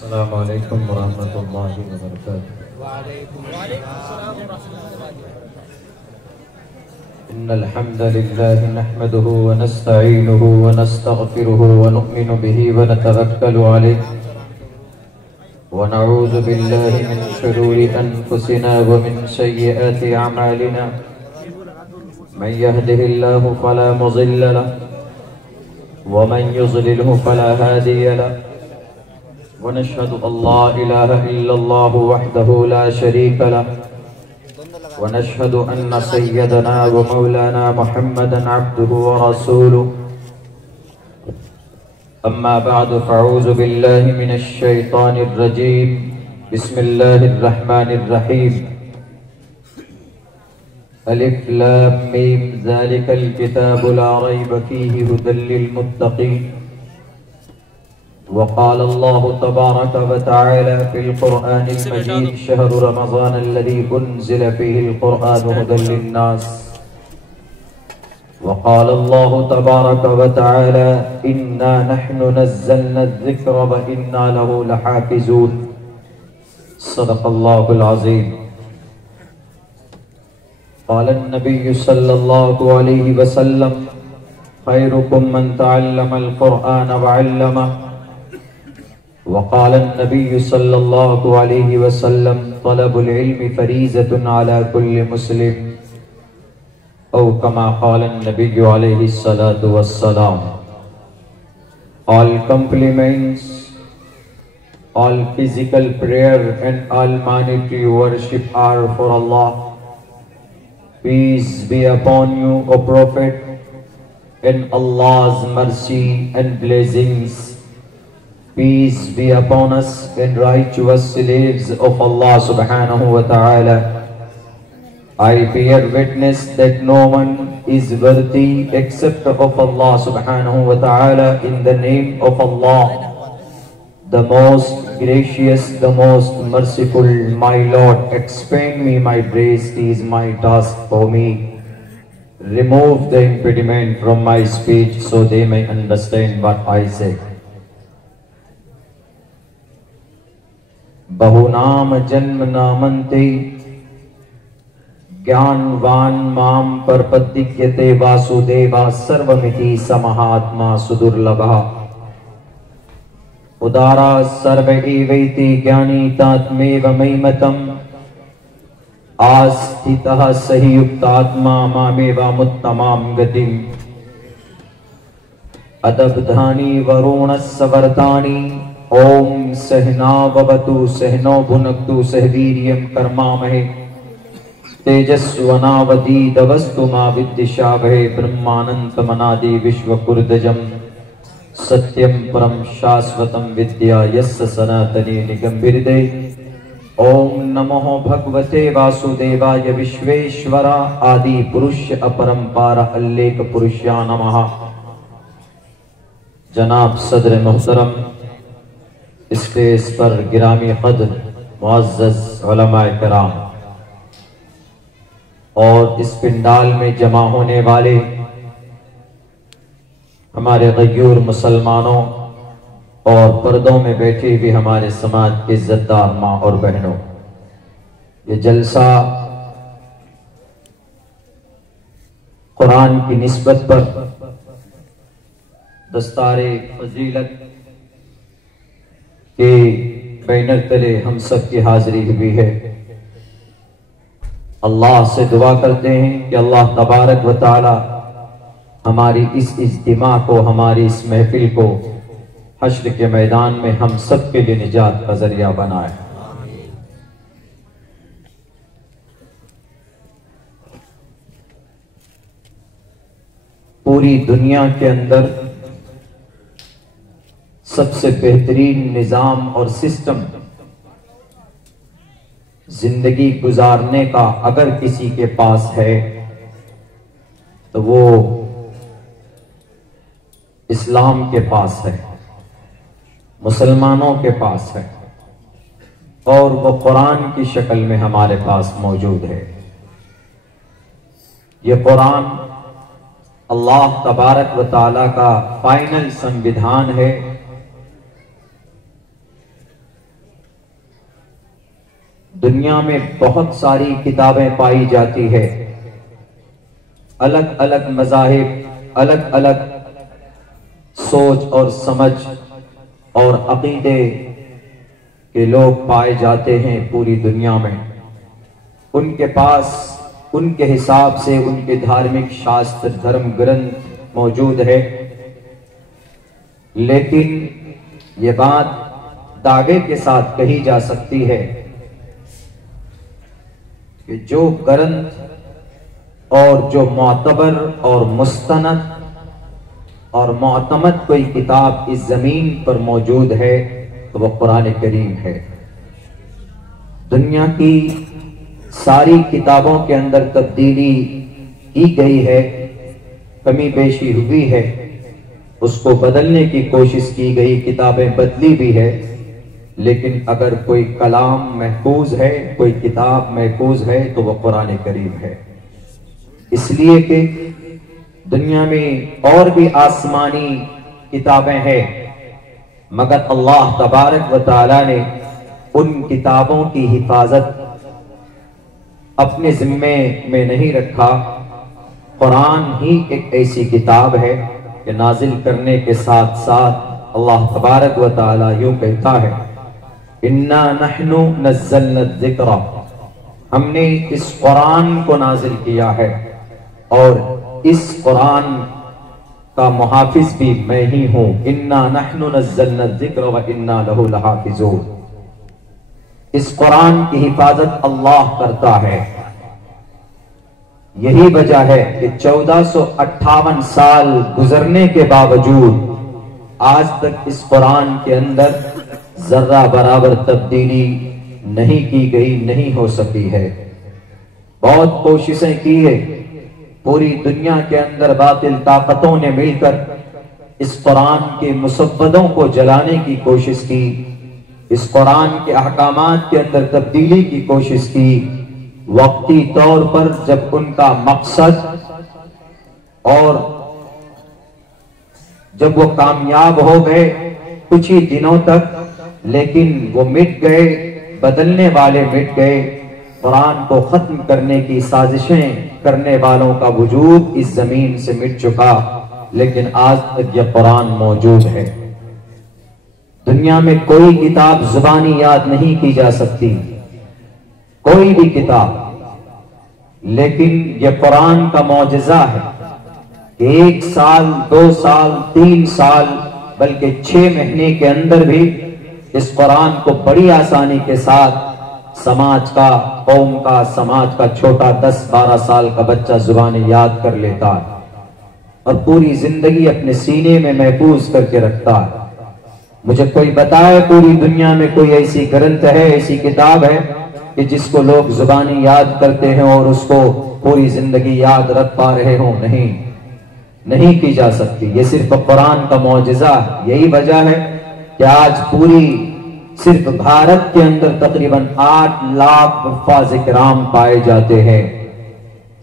अस्सलामु अलैकुम वरहमतुल्लाहि वबरकातुहू। इन्नल हम्दलिल्लाहि नहमदुहु व नस्तईनुहु व नस्तगफिरुहु व नु'मिनु बिही व नतवक्कलु अलैहि व नऊज़ु बिल्लाहि मिन शुरूरि अनफुसिना व मिन सय्यिआति अमालिना। मन यहदिहिल्लाहु फला मुज़िल्ल लहु व मन युज़लिल्हु फला हादिय लहु। व नशहदु अल्ला इलाहा इल्लल्लाहु वहदहु ला शरीक लहु व नशहदु अन्न सय्यदना व मौलाना मुहम्मदन अब्दुहु व रसूलुहु। अम्मा बअद फ़अऊज़ु बिल्लाहि मिनश शैतानिर रजीम। बिस्मिल्लाहिर रहमानिर रहीम। अलिफ लाम मीम ज़ालिकल किताबु ला रैब फ़ीहि हुदल लिल मुत्तक़ीन। वक़ाल अल्लाहु तबारक व तआला फ़िल क़ुरआनिल मजीद शहरु रमज़ानल्लज़ी उन्ज़िल फ़ीहिल क़ुरआनु हुदल लिन्नास। वक़ाल अल्लाहु तबारक व तआला इन्ना नहनु नज़्ज़लना ज़िक्र व इन्ना लहु लहाफ़िज़ून। सदक़ल्लाहुल अज़ीम। क़ाल नबी सल्लल्लाहु अलैहि वसल्लम खैरुकुम मन तअल्लमल क़ुरआन व अल्लमह। वक़ाल नबी सल्लल्लाहु अलैहि वसल्लम तलबुल इल्मि फ़रीज़तुन अला कुल्लि मुस्लिम। औ कमा क़ाल नबी अलैहि सलातु वस्सलाम। All compliments, all physical prayer and all monetary worship are for Allah. Peace be upon you, O Prophet, and Allah's mercy and blessings. Peace be upon us and righteous slaves of Allah subhanahu wa ta'ala. I bear witness that no one is worthy except of Allah subhanahu wa ta'ala. In the name of Allah, the most gracious, the most merciful, my Lord, expand me my praise is my task for me. Remove the impediment from my speech so they may understand what I say. बहुनाम जन्म नामन्ते ज्ञानवान माम परपद्यते वासुदेवा सर्वमिति समहात्मा सुदुर्लभः। उदारा सर्व एवैति ज्ञानी तात्मेव मयिमतम्। आस्थितः सहि युक्तात्मा मामेवामुत्तमां गतिम्। अदब्धानि वरुणस्य वर्तानि ओम सहनावतु सहनो भुनक्तु सहवीर्यं कर्मामहे। तेजस्वनावधीतवस्तु मा विद्विषावहे। ब्रह्मानंतमनादि विश्वकुर्दजम् सत्यं परं शाश्वतं विद्या यस्य सनातनी निगम्भिर्दे। ओम नमो भगवते वासुदेवाय विश्वेश्वरा आदि पुरुष अपरंपारा अल्लेख पुरुषा नमः। जनाब सदर मोहतरम, स्टेज पर गिरामी कद्र मुअज़्ज़ज़ उलमाए किराम और इस पिंडाल में जमा होने वाले हमारे गयूर मुसलमानों और पर्दों में बैठे हुए हमारे समाज के इज्जतदार माँ और बहनों, ये जलसा कुरान की निस्बत पर दस्तारे फजीलत के बैनर तले हम सब की हाजिरी हुई है। अल्लाह से दुआ करते हैं कि अल्लाह तबारक व तआला हमारी इस इज्तिमा को, हमारी इस महफिल को हश्र के मैदान में हम सब के लिए निजात का जरिया बनाए। पूरी दुनिया के अंदर सबसे बेहतरीन निजाम और सिस्टम जिंदगी गुजारने का अगर किसी के पास है तो वो इस्लाम के पास है, मुसलमानों के पास है, और वो कुरान की शक्ल में हमारे पास मौजूद है। ये कुरान अल्लाह तबारक व तआला का फाइनल संविधान है दुनिया में बहुत सारी किताबें पाई जाती है, अलग अलग मज़ाहिब, अलग अलग सोच और समझ और अकीदे के लोग पाए जाते हैं पूरी दुनिया में। उनके पास उनके हिसाब से उनके धार्मिक शास्त्र, धर्म ग्रंथ मौजूद है, लेकिन ये बात दावे के साथ कही जा सकती है कि जो ग्रंथ और जो मोतबर और मुस्तनद और मोतमद कोई किताब इस जमीन पर मौजूद है तो वह कुरान करीम है। दुनिया की सारी किताबों के अंदर तब्दीली की गई है, कमी पेशी हुई है, उसको बदलने की कोशिश की गई, किताबें बदली भी है, लेकिन अगर कोई कलाम महफूज है, कोई किताब महफूज है तो वह कुरान करीम है। इसलिए कि दुनिया में और भी आसमानी किताबें हैं, मगर अल्लाह तबारक व तआला ने उन किताबों की हिफाजत अपने जिम्मे में नहीं रखा। कुरान ही एक ऐसी किताब है कि नाजिल करने के साथ साथ अल्लाह तबारक व तआला यूं कहता है, इन्ना नहनु नज़्ज़लना ज़िक्रा, हमने इस कुरान को नाजिल किया है और इस कुरान का मुहाफिज भी मैं ही हूं। इन्ना नहनु नज़्ज़लना ज़िक्रा व इन्ना लहु लहाफ़िज़ून। इस कुरान की हिफाजत अल्लाह करता है। यही वजह है कि 1458 साल गुजरने के बावजूद आज तक इस कुरान के अंदर जर्रा बराबर तब्दीली नहीं की गई, नहीं हो सकी है। बहुत कोशिशें की है, पूरी दुनिया के अंदर बातिल ताकतों ने मिलकर इस कुरान के मुसव्वदों को जलाने की कोशिश की, इस कुरान के अहकामात के अंदर तब्दीली की कोशिश की। वक्ती तौर पर जब उनका मकसद और जब वो कामयाब हो गए कुछ ही दिनों तक, लेकिन वो मिट गए, बदलने वाले मिट गए। कुरान को खत्म करने की साजिशें करने वालों का वजूद इस जमीन से मिट चुका, लेकिन आज तक यह कुरान मौजूद है। दुनिया में कोई किताब जुबानी याद नहीं की जा सकती, कोई भी किताब, लेकिन यह कुरान का मौजज़ा है कि 1 साल, 2 साल, 3 साल, बल्कि 6 महीने के अंदर भी इस कुरान को बड़ी आसानी के साथ समाज का, कौम का, समाज का छोटा 10-12 साल का बच्चा जुबानी याद कर लेता है और पूरी जिंदगी अपने सीने में महफूज करके रखता है। मुझे कोई बताए पूरी दुनिया में कोई ऐसी ग्रंथ है, ऐसी किताब है कि जिसको लोग जुबानी याद करते हैं और उसको पूरी जिंदगी याद रख पा रहे हो? नहीं की जा सकती। ये सिर्फ कुरान का मौजज़ा है। यही वजह है कि आज पूरी सिर्फ भारत के अंदर तकरीबन 8 लाख हुफ्फाज़ किराम पाए जाते हैं।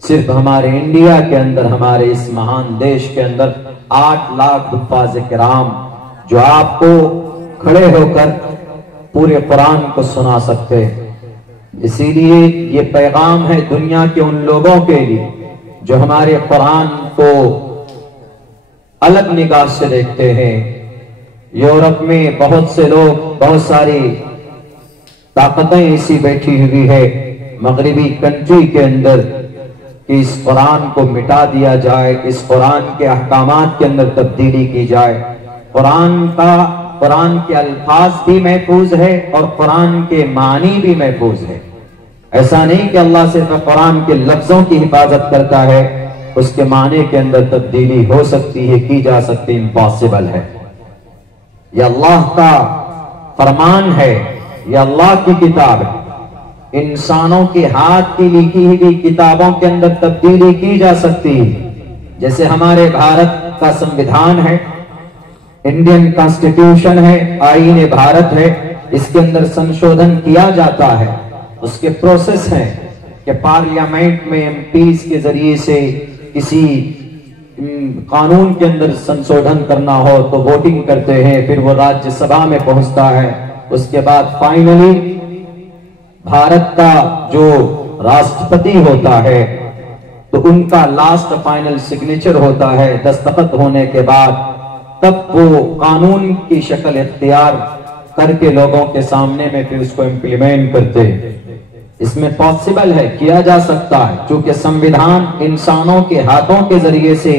सिर्फ हमारे इंडिया के अंदर, हमारे इस महान देश के अंदर 8 लाख हुफ्फाज़ किराम जो आपको खड़े होकर पूरे कुरान को सुना सकते हैं। इसीलिए ये पैगाम है दुनिया के उन लोगों के लिए जो हमारे कुरान को अलग निगाह से देखते हैं। यूरोप में बहुत से लोग, बहुत सारी ताकतें ऐसी बैठी हुई है मगरिबी कंट्री के अंदर कि इस कुरान को मिटा दिया जाए, इस कुरान के अहकामात के अंदर तब्दीली की जाए। कुरान के अल्फाज भी महफूज है और कुरान के मानी भी महफूज है। ऐसा नहीं कि अल्लाह सिर्फ कुरान के लफ्जों की हिफाजत करता है, उसके माने के अंदर तब्दीली हो सकती है, की जा सकती, इम्पॉसिबल है। यह अल्लाह का फरमान है, यह अल्लाह की किताब है। इंसानों के हाथ की लिखी हुई किताबों के अंदर तब्दीली की जा सकती है। जैसे हमारे भारत का संविधान है, इंडियन कॉन्स्टिट्यूशन है, आईन भारत है, इसके अंदर संशोधन किया जाता है। उसके प्रोसेस हैं कि पार्लियामेंट में एमपीज के जरिए से किसी कानून के अंदर संशोधन करना हो तो वोटिंग करते हैं, फिर वो राज्यसभा में पहुंचता है, उसके बाद फाइनली भारत का जो राष्ट्रपति होता है तो उनका लास्ट फाइनल सिग्नेचर होता है, दस्तखत होने के बाद तब वो कानून की शक्ल इख्तियार करके लोगों के सामने में फिर उसको इम्प्लीमेंट करते। इसमें पॉसिबल है, किया जा सकता है, क्योंकि संविधान इंसानों के हाथों के जरिए से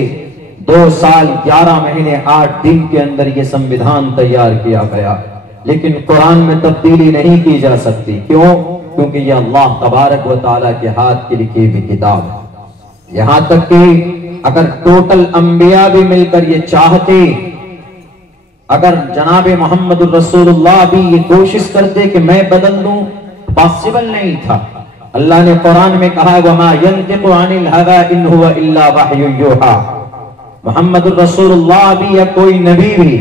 2 साल 11 महीने 8 दिन के अंदर ये संविधान तैयार किया गया, लेकिन कुरान में तब्दीली नहीं की जा सकती। क्यों? क्योंकि ये अल्लाह तबारक व तआला के हाथ की लिखी हुई किताब है। यहां तक कि अगर टोटल अंबिया भी मिलकर ये चाहते, अगर जनाबे मोहम्मद रसूलुल्लाह भी ये कोशिश करते कि मैं बदल दूं, पॉसिबल नहीं था। अल्लाह ने कुरान में कहा, वमा यंतिकु अनिल हवा इन हुवा इल्ला वह्यु यूहा। मोहम्मद रसूलुल्लाह भी या कोई नबी भी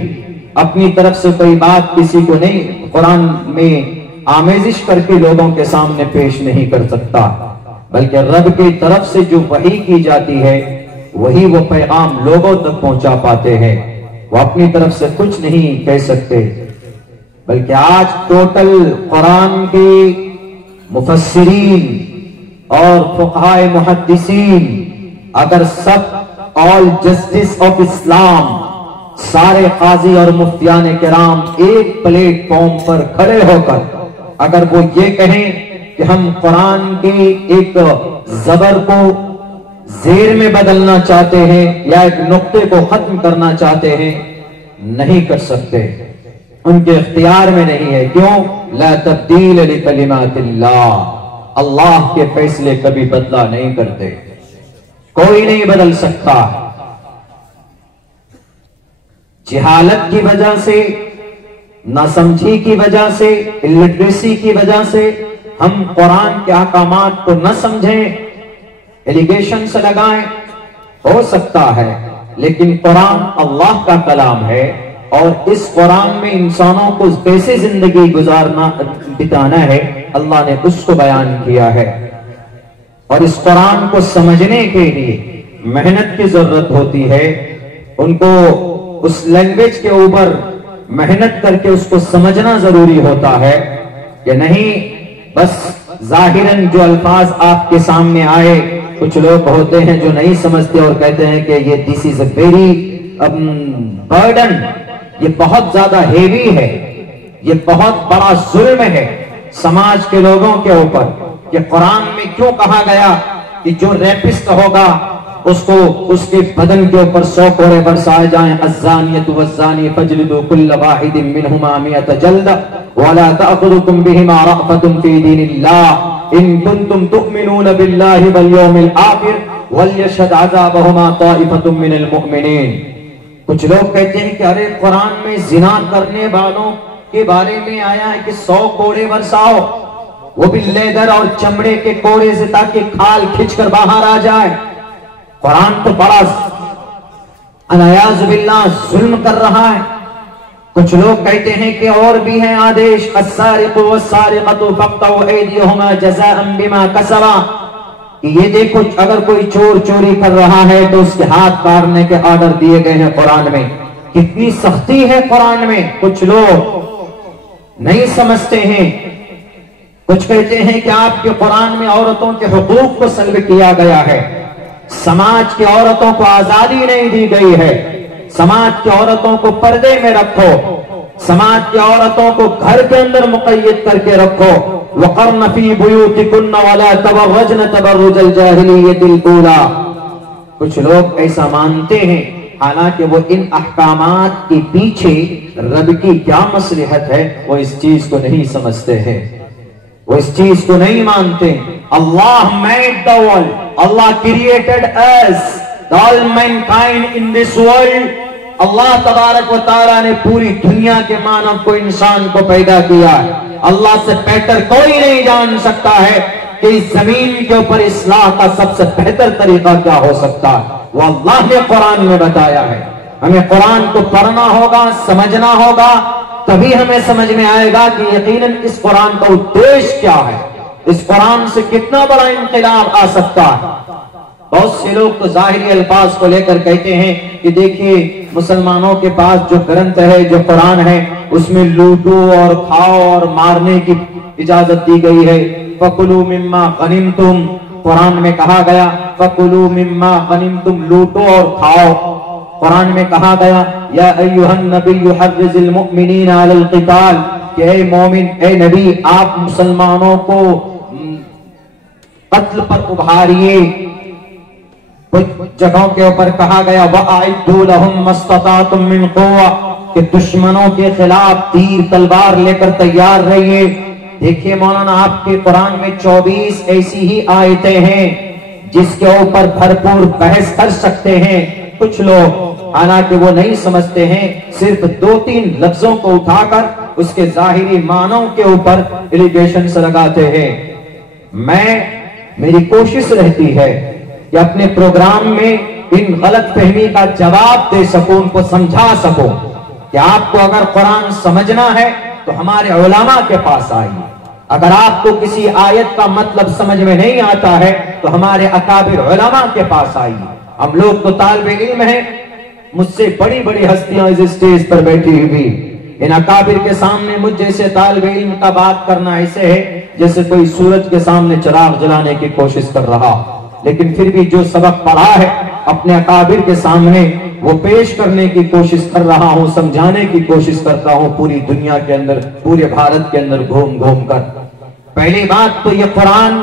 अपनी तरफ से कोई बात किसी को नहीं कुरान में आमेजिश करके लोगों के सामने पेश नहीं कर सकता, बल्कि रब की तरफ से जो वही की जाती है वही वो पैगाम लोगों तक पहुंचा पाते हैं। वो अपनी तरफ से कुछ नहीं कह सकते, बल्कि आज टोटल कुरान के मुफस्सिरीन और फुक़हाए मुहद्दिसीन अगर सब ऑल जस्टिस ऑफ इस्लाम सारे काजी और मुफ्तियान किराम एक प्लेटफॉर्म पर खड़े होकर अगर वो ये कहें कि हम कुरान के एक जबर को जेर में बदलना चाहते हैं या एक नुक्ते को खत्म करना चाहते हैं, नहीं कर सकते, उनके इख्तियार में नहीं है। क्यों? ला तब्दील लिकलिमातिल्लाह, अल्लाह के फैसले कभी बदला नहीं करते, कोई नहीं बदल सकता। जिहालत की वजह से, नासमझी की वजह से, इलिटरेसी की वजह से हम कुरान के अहकामात को न समझें, एलिगेशन से लगाएं, हो सकता है, लेकिन कुरान अल्लाह का कलाम है और इस कुरान में इंसानों को कैसे जिंदगी गुजारना बिताना है अल्लाह ने उसको बयान किया है। और इस कुरान को समझने के लिए मेहनत की जरूरत होती है, उनको उस लैंग्वेज के ऊपर मेहनत करके उसको समझना जरूरी होता है कि नहीं बस जाहिरन जो अल्फाज आपके सामने आए। कुछ लोग होते हैं जो नहीं समझते और कहते हैं कि ये this is a very burden, ये बहुत ज्यादा हेवी है, ये बहुत बड़ा जुल्म है समाज के लोगों के ऊपर। कि कुरान में क्यों कहा गया कि जो रेपिस्ट होगा उसको उसके बदन के ऊपर 100 कोड़े बरसाए जाएं, अज़्ज़ानियतु वज़्ज़ानी फजलिदू कुल्ल वाहिदिन मिनहुमा मियत जल्दा वला तअख़ुज़ुकुम बिहिमा रअफ़तुन फ़ी दीनिल्लाह इन कुंतुम तुअमिनून बिल्लाहि वल यौमिल आखिर वलयशहद अज़ाबहुमा ताइफ़तुम मिनल मुअमिनीन। कुछ लोग कहते हैं कि अरे कुरान में जिना करने वालों के बारे में आया है कि 100 कोड़े बरसाओ, वो भी लेदर और चमड़े के कोड़े से, ताकि खाल खींचकर बाहर आ जाए। कुरान तो बड़ा अनायाज़ बिल्लाह जुल्म कर रहा है। कुछ लोग कहते हैं कि और भी हैं आदेश, अस्सारिक़ु वस्सारिक़तु फ़क़्तऊ ऐदियहुमा जज़ाअन बिमा कसबा, कि ये देखो अगर कोई चोर चोरी कर रहा है तो उसके हाथ काटने के ऑर्डर दिए गए हैं कुरान में। कितनी सख्ती है कुरान में, कुछ लोग नहीं समझते हैं। कुछ कहते हैं कि आपके कुरान में औरतों के हुकूक को सल्ब किया गया है, समाज की औरतों को आजादी नहीं दी गई है, समाज की औरतों को पर्दे में रखो, समाज की औरतों को घर के अंदर मुक़य्यद करके रखो। वक़र्न फ़ी बुयूतिकुन्न वला तबर्रजन तबर्रुजल जाहिलिय्यतिल ऊला। कुछ लोग ऐसा मानते हैं, हालांकि वो इन अहकामात के पीछे रब की क्या मसलहत है वो इस चीज को नहीं समझते हैं, वो इस चीज को नहीं मानते। अल्लाह मेड द वर्ल्ड, अल्लाह created us all mankind in this world. अल्लाह तबारक व तआला ने पूरी दुनिया के मानव को, इंसान को पैदा किया है। अल्लाह से बेहतर कोई नहीं जान सकता है कि इस जमीन के ऊपर इस्लाह का सबसे बेहतर तरीका क्या हो सकता है। वो अल्लाह ने कुरान में बताया है। हमें कुरान को पढ़ना होगा, समझना होगा, तभी हमें समझ में आएगा कि यकीनन इस कुरान का उद्देश्य क्या है, इस कुरान से कितना बड़ा इनकलाब आ सकता है। बहुत से लोग तो जाहिरी अल्फाज को लेकर कहते हैं कि देखिए मुसलमानों के पास जो ग्रंथ है, जो कुरान है, उसमें लूटो और खाओ और मारने की इजाजत दी गई है। फकुलू मिम्मा गनिमतुम, कुरान में कहा गया फकुलू मिम्मा गनिमतुम, लूटो और खाओ। कुरान में कहा गया या अय्युहन नबिय्यु हर्रिज़िल मुमिनीना अलल क़िताल, कि ए मोमिन, ए नबी, आप मुसलमानों को कत्ल पर उभारिए। कुछ जगहों के ऊपर कहा गया वअइद्दू लहुम मस्ततातुम मिन क़ुव्वा, कि दुश्मनों के खिलाफ तीर तलवार लेकर तैयार रहिए। देखिए मौलाना, आपके कुरान में 24 ऐसी ही आयतें हैं जिसके ऊपर भरपूर बहस कर सकते हैं कुछ लोग, हालांकि वो नहीं समझते हैं, सिर्फ 2-3 लफ्जों को उठाकर उसके जाहिरी मानों के ऊपर एलिगेशन लगाते हैं। मेरी कोशिश रहती है कि अपने प्रोग्राम में इन गलत फहमी का जवाब दे सकूं, उनको समझा सकूं कि आपको अगर कुरान समझना है तो हमारे उलमा के पास आइए। अगर आपको किसी आयत का मतलब समझ में नहीं आता है तो हमारे अकाबिर उलमा के पास आइए। हम लोग तो तालिबे इल्म हैं, मुझसे बड़ी बड़ी हस्तियां इस स्टेज पर बैठी हुई, इन अकाबिर के सामने मुझ जैसे तालिबे इल्म का बात करना ऐसे है जैसे कोई सूरज के सामने चिराग जलाने की कोशिश कर रहा। लेकिन फिर भी जो सबक पढ़ा है अपने अकाबिर के सामने वो पेश करने की कोशिश कर रहा हूं, समझाने की कोशिश करता हूं पूरी दुनिया के अंदर, पूरे भारत के अंदर घूम घूम कर। पहली बात तो ये कुरान,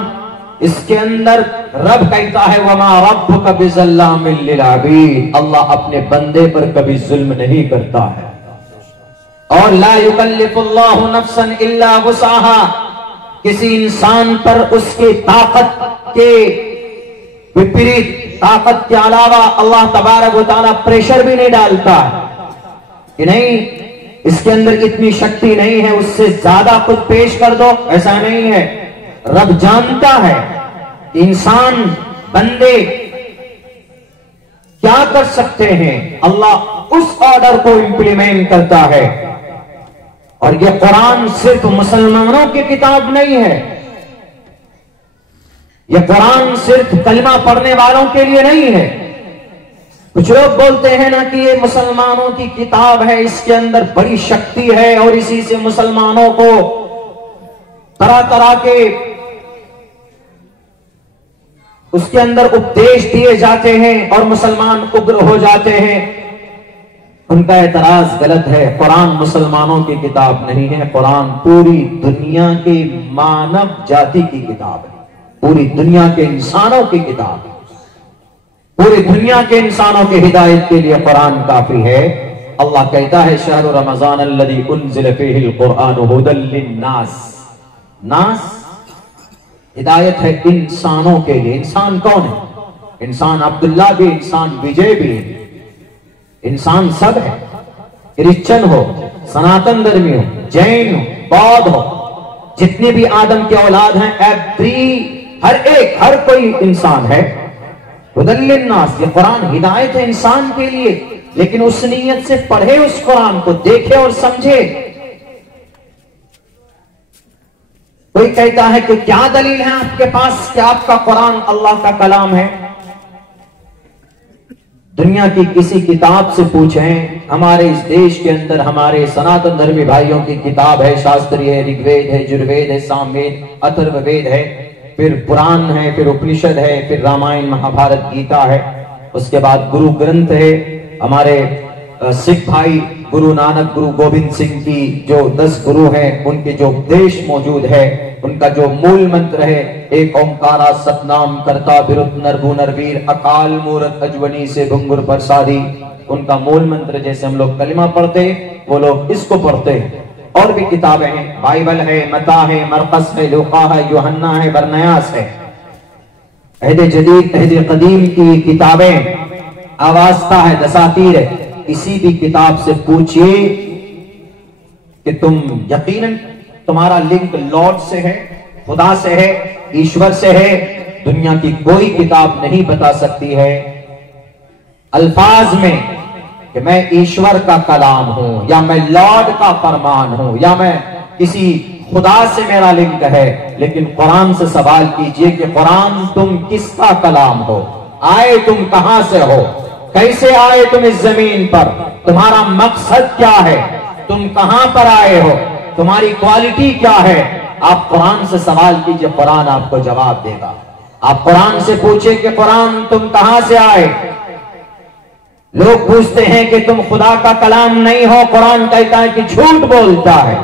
इसके अंदर रब कहता है वमा रब्बुका बिज़ल्लामिल लिल अबीद, अल्लाह अपने बंदे पर कभी जुल्म नहीं करता है। और ला युकल्लिफुल्लाहु नफ्सन इल्ला वुसअहा, किसी इंसान पर उसकी ताकत के विपरीत, ताकत के अलावा अल्लाह तबारक व तआला प्रेशर भी नहीं डालता कि नहीं इसके अंदर इतनी शक्ति नहीं है, उससे ज्यादा कुछ पेश कर दो, ऐसा नहीं है। रब जानता है इंसान बंदे क्या कर सकते हैं, अल्लाह उस ऑर्डर को इंप्लीमेंट करता है। और यह कुरान सिर्फ मुसलमानों की किताब नहीं है, यह कुरान सिर्फ कलमा पढ़ने वालों के लिए नहीं है। कुछ लोग बोलते हैं ना कि ये मुसलमानों की किताब है, इसके अंदर बड़ी शक्ति है और इसी से मुसलमानों को तरह तरह के उसके अंदर उपदेश दिए जाते हैं और मुसलमान उग्र हो जाते हैं। उनका एतराज गलत है। कुरान मुसलमानों की किताब नहीं है, कुरान पूरी दुनिया के मानव जाति की किताब है, पूरी दुनिया के इंसानों की किताब है। पूरी दुनिया के इंसानों के हिदायत के लिए कुरान काफी है। अल्लाह कहता है शहर रमजान अल्लज़ी उन्ज़िल फ़ीहिल कुरआन हुदल लिन्नास, नास हिदायत है इंसानों के लिए। इंसान कौन है? इंसान अब्दुल्ला भी, इंसान विजय भी, इंसान सब है। क्रिश्चियन हो, सनातन धर्मी हो, जैन हो, बौद्ध हो, जितने भी आदम के औलाद हैं, हर कोई इंसान है। हुदल लिन्नास, ये कुरान हिदायत है इंसान के लिए, लेकिन उस नीयत से पढ़े उस कुरान को, देखे और समझे। कोई कहता है कि क्या दलील है आपके पास कि आपका कुरान अल्लाह का कलाम है? दुनिया की किसी किताब से पूछें, हमारे इस देश के अंदर हमारे सनातन धर्मी भाइयों की किताब है, शास्त्रीय है, ऋग्वेद है, यजुर्वेद है, सामवेद, अथर्ववेद है, फिर पुराण है, फिर उपनिषद है, फिर रामायण, महाभारत, गीता है, उसके बाद गुरु ग्रंथ है। हमारे सिख भाई गुरु नानक, गुरु गोविंद सिंह की जो 10 गुरु हैं, उनके जो उपदेश मौजूद है, उनका जो मूल मंत्र है, एक ओंकारा सतनाम करता बिरुद नरभु नरवीर अकाल मूरत अजवनी से भुंगुर प्रसादी, उनका मूल मंत्र। जैसे हम लोग कलिमा पढ़ते वो लोग इसको पढ़ते हैं। और भी किताबें हैं, बाइबल है, मता है, मरकस है, लूका है, यूहन्ना है, बरनयास है, अहद जदीद अहद कदीम की किताबें, आवास्ता है, दसातीर है। किसी भी किताब से पूछिए कि तुम यकीनन तुम्हारा लिंक लॉर्ड से है, खुदा से है, ईश्वर से है। दुनिया की कोई किताब नहीं बता सकती है अल्फाज में कि मैं ईश्वर का कलाम हूं, या मैं लॉर्ड का फरमान हूं, या मैं किसी खुदा से मेरा लिंक है। लेकिन कुरान से सवाल कीजिए कि कुरान तुम किसका कलाम हो? आए तुम कहां से हो, कैसे आए तुम इस जमीन पर, तुम्हारा मकसद क्या है, तुम कहां पर आए हो, तुम्हारी क्वालिटी क्या है। आप कुरान से सवाल कीजिए, कुरान आपको जवाब देगा। आप कुरान से पूछे कि कुरान तुम कहां से आए। लोग पूछते हैं कि तुम खुदा का कलाम नहीं हो, कुरान कहता है कि झूठ बोलता है।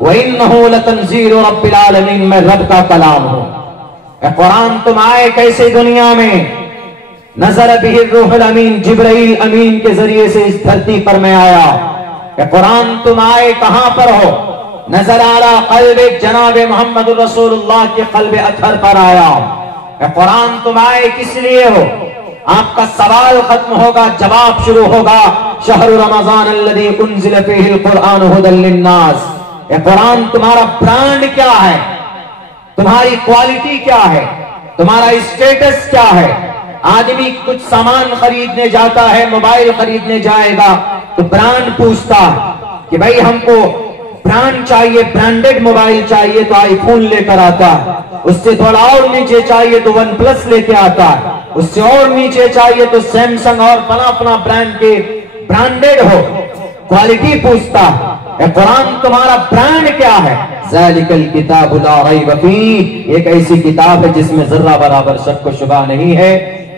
वइन्नहु लतंज़ीलु रब्बिल आलमीन, मैं रब का कलाम हूं। कुरान तुम आए कैसे दुनिया में, नज़र बिही रूहुल अमीन, जिब्राइल अमीन के जरिए से इस धरती पर मैं आया। कुरान तुम आए कहां पर हो, नजर आला क़ल्बे जनाब मोहम्मद रसूलुल्लाह के क़ल्बे अतहर पर आया। कुरान तुम आए किस लिए हो, आपका सवाल खत्म होगा, जवाब शुरू होगा। शहरु रमज़ान अल्लज़ी उन्ज़िल फ़ीहिल क़ुरआन हुदल लिन्नास। कुरान तुम्हारा ब्रांड क्या है, तुम्हारी क्वालिटी क्या है, तुम्हारा स्टेटस क्या है। आदमी कुछ सामान खरीदने जाता है, मोबाइल खरीदने जाएगा तो ब्रांड पूछता है कि भाई हमको ब्रांड चाहिए, ब्रांडेड मोबाइल चाहिए तो आईफोन लेकर आता है। उससे थोड़ा और नीचे चाहिए तो वन प्लस लेके आता है। उससे और नीचे चाहिए तो सैमसंग और फला फला ब्रांड के ब्रांडेड हो, क्वालिटी पूछता है। कुरान तुम्हारा ब्रांड क्या है। ज़ालिकल किताबु ला रैब फीह, एक ऐसी किताब है जिसमें जर्रा बराबर शक व शुबा नहीं है।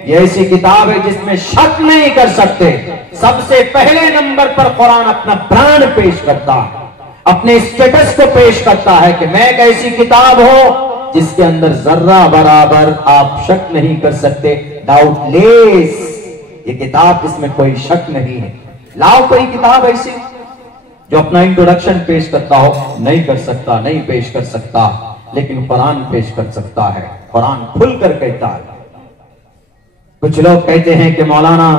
ये ऐसी किताब है जिसमें शक नहीं कर सकते। सबसे पहले नंबर पर कुरान अपना ब्रांड पेश करता है, अपने स्टेटस को पेश करता है कि मैं एक ऐसी किताब हो जिसके अंदर जर्रा बराबर आप शक नहीं कर सकते, डाउटलेस। ये किताब, इसमें कोई शक नहीं है। लाओ कोई किताब ऐसी जो अपना इंट्रोडक्शन पेश करता हो, नहीं कर सकता, नहीं पेश कर सकता, लेकिन कुरान पेश कर सकता है। कुरान खुलकर कहता है। कुछ लोग कहते हैं कि मौलाना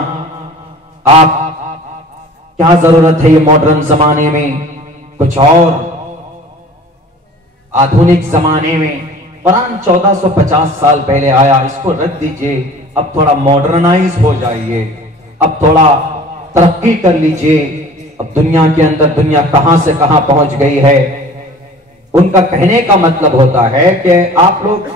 आप क्या जरूरत है ये मॉडर्न जमाने में, कुछ और आधुनिक जमाने में। कुरान 1450 साल पहले आया, इसको रख दीजिए, अब थोड़ा मॉडर्नाइज हो जाइए, अब थोड़ा तरक्की कर लीजिए। अब दुनिया के अंदर दुनिया कहां से कहां पहुंच गई है। उनका कहने का मतलब होता है कि आप लोग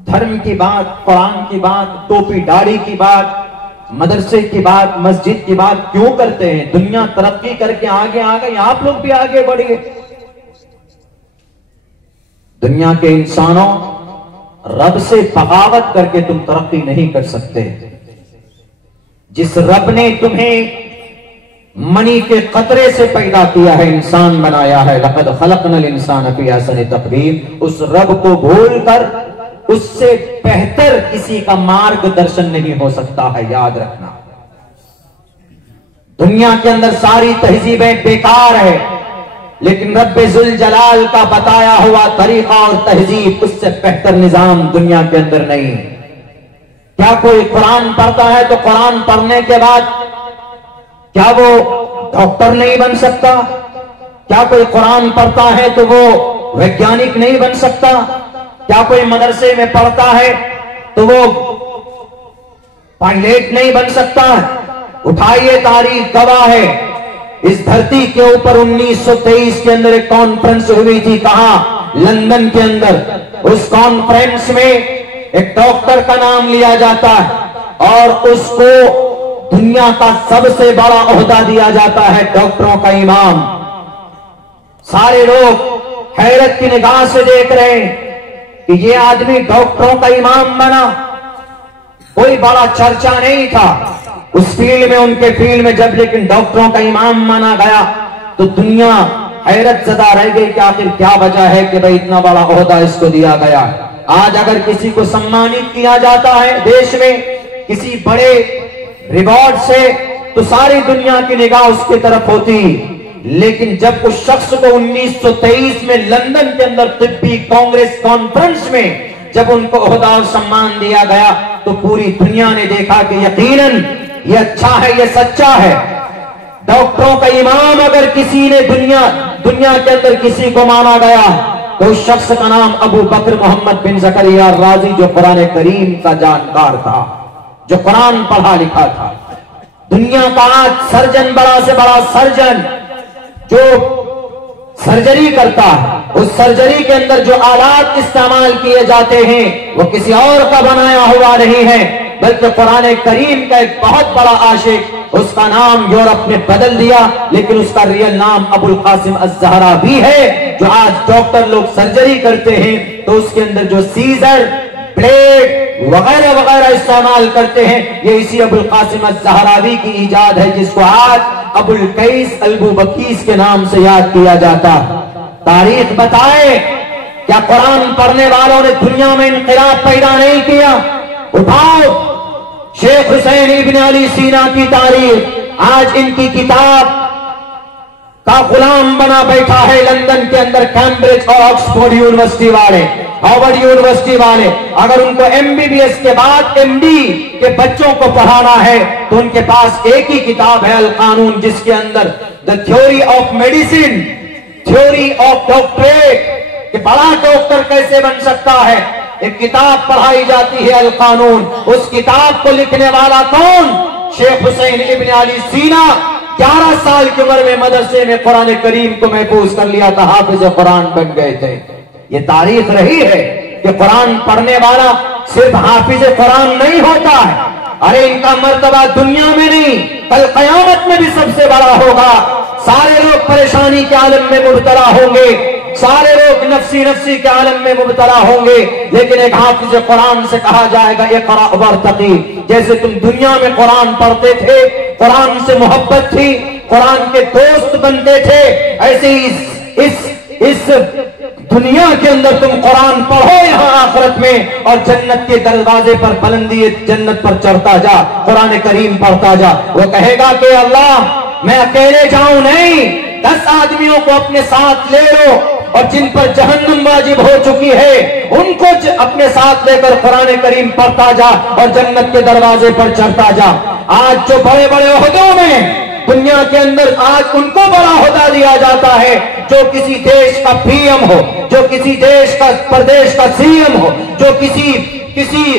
धर्म की बात, कुरान की बात, टोपी दाढ़ी की बात, मदरसे की बात, मस्जिद की बात क्यों करते हैं। दुनिया तरक्की करके आगे आ गई, आप लोग भी आगे बढ़िए। दुनिया के इंसानों, रब से बगावत करके तुम तरक्की नहीं कर सकते। जिस रब ने तुम्हें मनी के कतरे से पैदा किया है, इंसान बनाया है, लक़द खलक़नल इंसान फ़ी अहसनि तक़वीम, उस रब को भूलकर उससे बेहतर किसी का मार्गदर्शन नहीं हो सकता है। याद रखना, दुनिया के अंदर सारी तहजीबें बेकार है, लेकिन रब्बे जुल जलाल का बताया हुआ तरीका और तहजीब, उससे बेहतर निजाम दुनिया के अंदर नहीं। क्या कोई कुरान पढ़ता है तो कुरान पढ़ने के बाद क्या वो डॉक्टर नहीं बन सकता? क्या कोई कुरान पढ़ता है तो वो वैज्ञानिक नहीं बन सकता? क्या कोई मदरसे में पढ़ता है तो वो पायलट नहीं बन सकता? उठाइए, तारीख गवाह है। इस धरती के ऊपर 1923 के अंदर एक कॉन्फ्रेंस हुई थी, कहां? लंदन के अंदर। उस कॉन्फ्रेंस में एक डॉक्टर का नाम लिया जाता है और उसको दुनिया का सबसे बड़ा ओहदा दिया जाता है, डॉक्टरों का इमाम। सारे लोग हैरत की निगाह से देख रहे हैं कि ये आदमी डॉक्टरों का इमाम बना। कोई बड़ा चर्चा नहीं था उस फील्ड में, उनके फील्ड में, जब लेकिन डॉक्टरों का इमाम माना गया तो दुनिया हैरत ज़दा रह गई कि आखिर क्या वजह है कि भाई इतना बड़ा ओहदा इसको दिया गया। आज अगर किसी को सम्मानित किया जाता है देश में किसी बड़े रिवॉर्ड से, तो सारी दुनिया की निगाह उसकी तरफ होती। लेकिन जब उस शख्स को 1923 में लंदन के अंदर तिब्बी कांग्रेस कॉन्फ्रेंस में जब उनको ओहदा और सम्मान दिया गया तो पूरी दुनिया ने देखा कि यकीनन ये अच्छा है, ये सच्चा है। डॉक्टरों का इमाम अगर किसी ने दुनिया के अंदर किसी को माना गया तो उस शख्स का नाम अबू बकर मोहम्मद बिन ज़करिया राजी, जो कुरान करीम का जानकार था, जो कुरान पढ़ा लिखा था। दुनिया का आज सर्जन, बड़ा से बड़ा सर्जन जो सर्जरी करता है, उस सर्जरी के अंदर जो आलात इस्तेमाल किए जाते हैं वो किसी और का बनाया हुआ नहीं है, बल्कि कुरान करीम का एक बहुत बड़ा आशिक, उसका नाम यूरोप ने बदल दिया, लेकिन उसका रियल नाम अबुल कासिम अज़-ज़हरावी है। जो आज डॉक्टर लोग सर्जरी करते हैं तो उसके अंदर जो सीजर, प्लेट वगैरह वगैरह इस्तेमाल करते हैं, ये इसी अबुल कासिम अज़-ज़हरावी की इजाद है, जिसको आज अबुल कैस अल-बुबकीस के नाम से याद किया जाता। तारीख बताए, क्या कुरान पढ़ने वालों ने दुनिया में इनकलाब पैदा नहीं किया? उठाओ शेख हुसैन इब्न अली सीना की तारीख, आज इनकी किताब का गुलाम बना बैठा है लंदन के अंदर कैम्ब्रिज और ऑक्सफोर्ड यूनिवर्सिटी वाले, हार्वर्ड यूनिवर्सिटी वाले। अगर उनको एमबीबीएस के बाद एमडी के बच्चों को पढ़ाना है तो उनके पास एक ही किताब है अल कानून, जिसके अंदर the theory of medicine, theory of doctorate, कि बड़ा डॉक्टर कैसे बन सकता है, एक किताब पढ़ाई जाती है अल कानून। उस किताब को लिखने वाला कौन? शेख हुसैन इब्न अली सीना। 11 साल की उम्र में मदरसे में कुरान करीम को महफूज कर लिया था, हाफिज कुरान बन गए थे। ये तारीख रही है कि कुरान पढ़ने वाला सिर्फ हाफिज कुरान नहीं होता है। अरे इनका मर्तबा दुनिया में नहीं, कल कयामत में भी सबसे बड़ा होगा। सारे लोग परेशानी के आलम में मुब्तला होंगे, सारे लोग नफ्सी नफ्सी के आलम में मुब्तला होंगे, लेकिन एक हाफिज कुरान से कहा जाएगा इक़रा वरतक़ी। जैसे तुम दुनिया में कुरान पढ़ते थे, कुरान से मोहब्बत थी, कुरान के दोस्त बनते थे, ऐसे ही इस दुनिया के अंदर तुम कुरान पढ़ो यहाँ आखिरत में, और जन्नत के दरवाजे पर बुलंदी जन्नत पर चढ़ता जा, कुरान करीम पढ़ता जा। वो कहेगा कि अल्लाह मैं अकेले जाऊं नहीं, 10 आदमियों को अपने साथ ले लो, और जिन पर जहन्नुम वाजिब हो चुकी है उनको अपने साथ लेकर कुरान करीम पढ़ता जा और जन्नत के दरवाजे पर चढ़ता जा। आज जो बड़े बड़े ओहदों में दुनिया के अंदर आज उनको बड़ा ओहदा दिया जाता है जो किसी देश का पीएम हो, जो किसी देश का प्रदेश का सीएम हो, जो किसी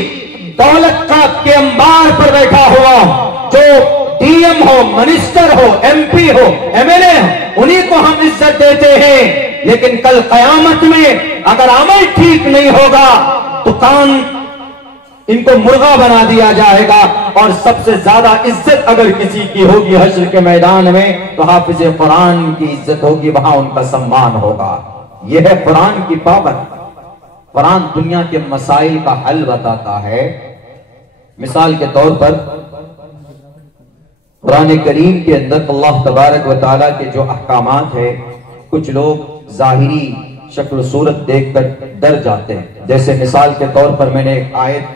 दौलत का के अंबार पर बैठा हुआ, जो डीएम हो, मिनिस्टर हो, एमपी हो, एमएलए हो, उन्हीं को हम इज्जत देते हैं। लेकिन कल कयामत में अगर अमल ठीक नहीं होगा तो कान इनको मुर्गा बना दिया जाएगा, और सबसे ज्यादा इज्जत अगर किसी की होगी हश्र के मैदान में तो हाफिज कुरान की इज्जत होगी, वहां उनका सम्मान होगा। यह है कुरान की पाबंद। कुरान दुनिया के मसाइल का हल बताता है। मिसाल के तौर पर कुरान करीम के अंदर अल्लाह तबारक व तआला के जो अहकामात है, कुछ लोग जाहिरी शक्ल सूरत देखकर डर जाते हैं। जैसे मिसाल के तौर पर मैंने एक आयत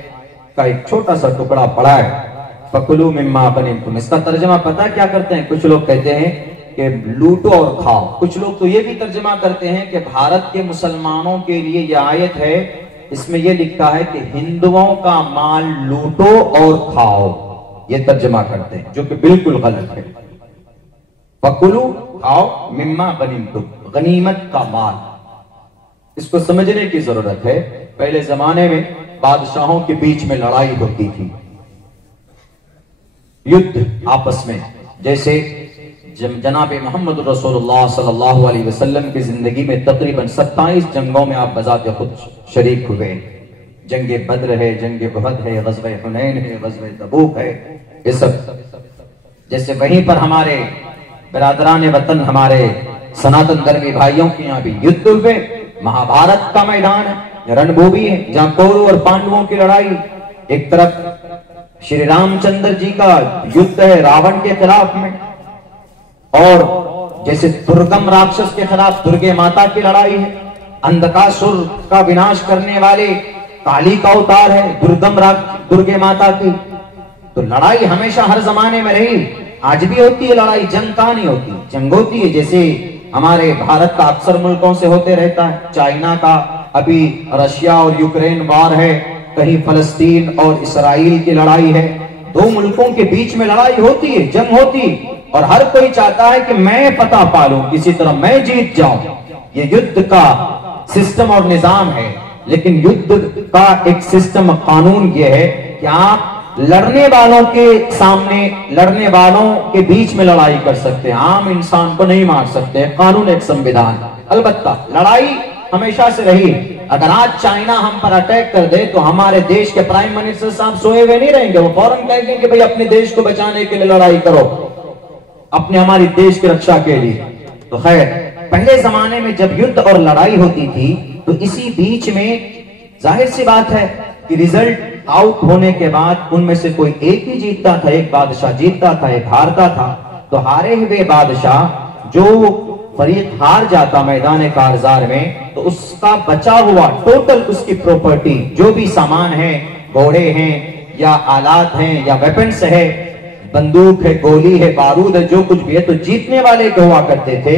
का एक छोटा सा टुकड़ा पढ़ा है, फकुलू मिम्मा गनिमतुम। इसका तर्जमा पता क्या करते हैं? कुछ लोग कहते हैं कि लूटो और खाओ। कुछ लोग तो ये भी तर्जमा करते हैं कि भारत के मुसलमानों के लिए यह आयत है, इसमें यह लिखा है कि हिंदुओं का माल लूटो और खाओ। ये तर्जमा करते हैं, जो कि बिल्कुल गलत है। फकुलू खाओ मिम्मा गनिमतुम, गनीमत का माल। इसको समझने की जरूरत है। पहले जमाने में बादशाहों के बीच में लड़ाई होती थी, युद्ध आपस में। जैसे जनाब मोहम्मद रसूलुल्लाह सल्लल्लाहु अलैहि वसल्लम की जिंदगी में तकरीबन 27 जंगों में आप बजाते खुद शरीक हुए। जंगे बद्र है, जंगे उहद है, ग़ज़वे हुनैन है, ग़ज़वे तबूक है, ये सब। जैसे वहीं पर हमारे बिरादरान वतन, हमारे सनातन धर्मी भाइयों के यहाँ भी युद्ध हुए। महाभारत का मैदान है, रणभूमि है, जहाँ कौरव और पांडवों की लड़ाई। एक तरफ श्री रामचंद्र जी का युद्ध है रावण के खिलाफ में, और जैसे दुर्गम राक्षस के खिलाफ दुर्गे माता की लड़ाई है। अंधकासुर का विनाश करने वाले काली का अवतार है दुर्गे माता की। तो लड़ाई हमेशा हर जमाने में रही, आज भी होती है लड़ाई। जंग कहाँ नहीं होती? जंग होती है। जैसे हमारे भारत का अक्सर मुल्कों से होते रहता है, चाइना का अभी रशिया और यूक्रेन वार है, कहीं फलस्तीन और इसराइल की लड़ाई है। दो मुल्कों के बीच में लड़ाई होती है, जंग होती, और हर कोई चाहता है कि मैं फतह पा लूं, किसी तरह मैं जीत जाऊं। ये युद्ध का सिस्टम और निजाम है। लेकिन युद्ध का एक सिस्टम, कानून यह है कि आप लड़ने वालों के सामने, लड़ने वालों के बीच में लड़ाई कर सकते हैं, आम इंसान को नहीं मार सकते। कानून एक संविधान। अलबत्ता लड़ाई हमेशा से रही। अगर आज चाइना हम पर अटैक कर दे तो हमारे देश के प्राइम मिनिस्टर साहब सोए हुए नहीं रहेंगे, वो फौरन कहेंगे कि भाई अपने देश को बचाने के लिए लड़ाई करो, अपने हमारी देश की रक्षा के लिए। तो खैर, पहले जमाने में जब युद्ध और लड़ाई होती थी तो इसी बीच में जाहिर सी बात है कि रिजल्ट आउट होने के बाद उनमें से कोई एक ही जीतता था, एक बादशाह जीतता था, एक हारता था। तो हारे हुए बादशाह जो फरीक हार जाता मैदान कारजार में, तो उसका बचा हुआ टोटल उसकी प्रॉपर्टी, जो भी सामान है, घोड़े हैं या आलात हैं या वेपन्स है, बंदूक है, गोली है, बारूद है, जो कुछ भी है, तो जीतने वाले के हुआ करते थे।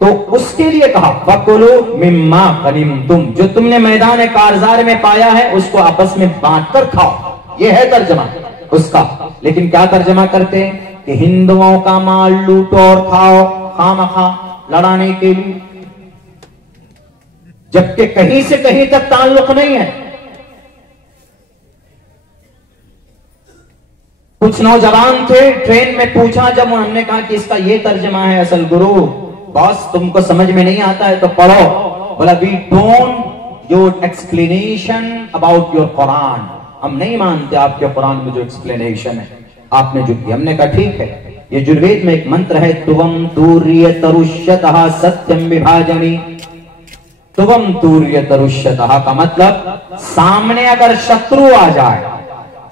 तो उसके लिए कहा फकुलू मिम्मा गनिमतुम, जो तुमने मैदान कारजार में पाया है उसको आपस में बांटकर खाओ। यह है तर्जमा उसका। लेकिन क्या तर्जमा करते हैं कि हिंदुओं का माल लूटो और खाओ खामखा लड़ाने के लिए, जबकि कहीं से कहीं तक ताल्लुक नहीं है। कुछ नौजवान थे, ट्रेन में पूछा जब हमने कहा कि इसका ये तर्जमा है असल गुरु, बॉस तुमको समझ में नहीं आता है तो पढ़ो। बोला we don't your explanation about your Quran, हम नहीं मानते आपके कुरान में जो एक्सप्लेनेशन है आपने जो किया। हमने कहा ठीक है, ये यजुर्वेद में एक मंत्र है, तुवम तूर्य तरुष्यतः सत्यम विभाजनी। तुवम तूर्य तरुष्यतः का मतलब सामने अगर शत्रु आ जाए,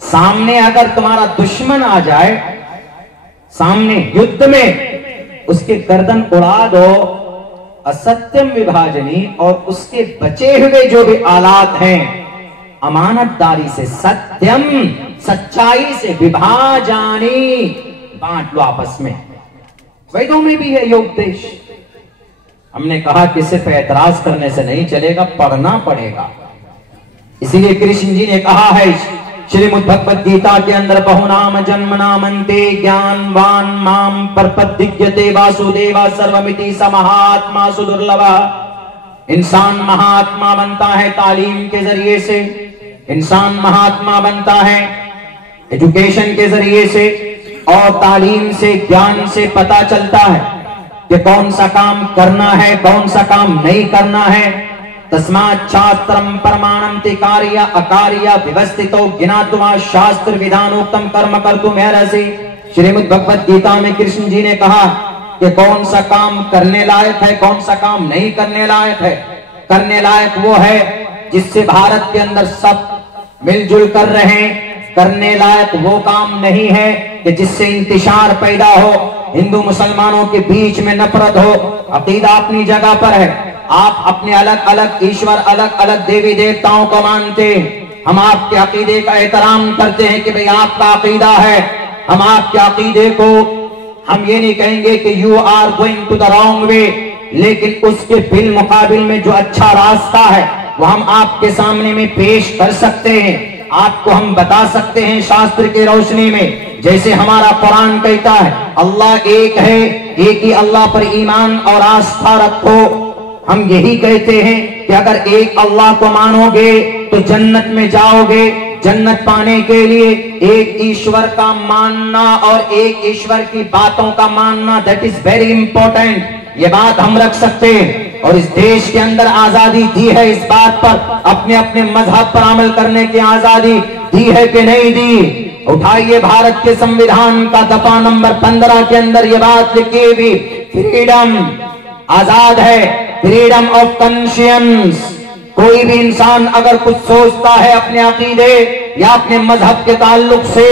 सामने अगर तुम्हारा दुश्मन आ जाए, सामने युद्ध में उसके गर्दन उड़ा दो, असत्यम विभाजनी, और उसके बचे हुए जो भी आलात हैं अमानतदारी से, सत्यम सच्चाई से, विभाजानी बांट लो आपस में। वेदों में भी है ये उपदेश। हमने कहा कि सिर्फ एतराज करने से नहीं चलेगा, पढ़ना पड़ेगा। इसीलिए कृष्ण जी ने कहा है श्रीमद् भगवद गीता के अंदर, बहुनाम जन्म नामन्ते ज्ञानवान माम परपद्यते वासुदेवा सर्वमिति स महात्मा सुदुर्लभा। इंसान महात्मा बनता है तालीम के जरिए से, इंसान महात्मा बनता है एजुकेशन के जरिए से, और तालीम से, ज्ञान से पता चलता है कि कौन सा काम करना है, कौन सा काम नहीं करना है। तस्मात् शास्त्रम प्रमाणम ते कार्य अकार्य व्यवस्थितो ज्ञात्वा शास्त्र विधानोक्तम कर्म कर्तुम अर्हसि। श्रीमद् भगवद गीता में कृष्ण जी ने कहा कि कौन सा काम करने लायक है, कौन सा काम नहीं करने लायक है। करने लायक वो है जिससे भारत के अंदर सब मिलजुल कर रहे, करने लायक वो काम नहीं है कि जिससे इंतशार पैदा हो, हिंदू मुसलमानों के बीच में नफरत हो। अकीदा अपनी जगह पर है, आप अपने अलग अलग ईश्वर, अलग अलग देवी देवताओं को मानते, हम आपके अकीदे का एहतराम करते हैं कि भाई आपका अकीदा है। हम आपके अकीदे को, हम ये नहीं कहेंगे कि you are going to the wrong way, लेकिन उसके बिल मुकाबिल में जो अच्छा रास्ता है वो हम आपके सामने में पेश कर सकते हैं, आपको हम बता सकते हैं शास्त्र की रोशनी में। जैसे हमारा कुरान कहता है अल्लाह एक है, एक ही अल्लाह पर ईमान और आस्था रखो। हम यही कहते हैं कि अगर एक अल्लाह को मानोगे तो जन्नत में जाओगे। जन्नत पाने के लिए एक ईश्वर का मानना और एक ईश्वर की बातों का मानना, दैट इज वेरी इंपॉर्टेंट। ये बात हम रख सकते हैं। और इस देश के अंदर आजादी दी है इस बात पर, अपने अपने मजहब पर अमल करने की आजादी दी है कि नहीं दी। उठाइए भारत के संविधान का दफा नंबर 15 के अंदर ये बात लिखी हुई, फ्रीडम, आजाद है, फ्रीडम ऑफ कॉन्शियंस। कोई भी इंसान अगर कुछ सोचता है अपने अकीदे या अपने मजहब के ताल्लुक से,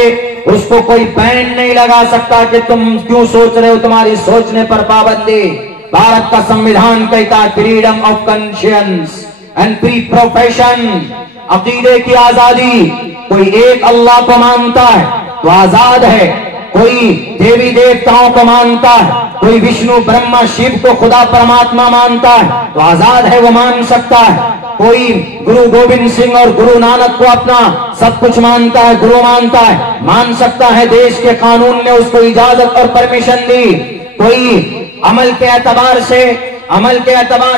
उसको कोई बैन नहीं लगा सकता कि तुम क्यों सोच रहे हो, तुम्हारी सोचने पर पाबंदी। भारत का संविधान कहता है freedom of conscience and free profession, अकीदे की आजादी। कोई एक अल्लाह को मानता है तो आजाद है, कोई देवी देवताओं को मानता है, कोई विष्णु ब्रह्मा शिव को खुदा परमात्मा मानता है तो आजाद है, वो मान सकता है। कोई गुरु गोविंद सिंह और गुरु नानक को अपना सब कुछ मानता है, गुरु मानता है, मान सकता है। देश के कानून ने उसको इजाजत और परमिशन दी। कोई अमल के एतबार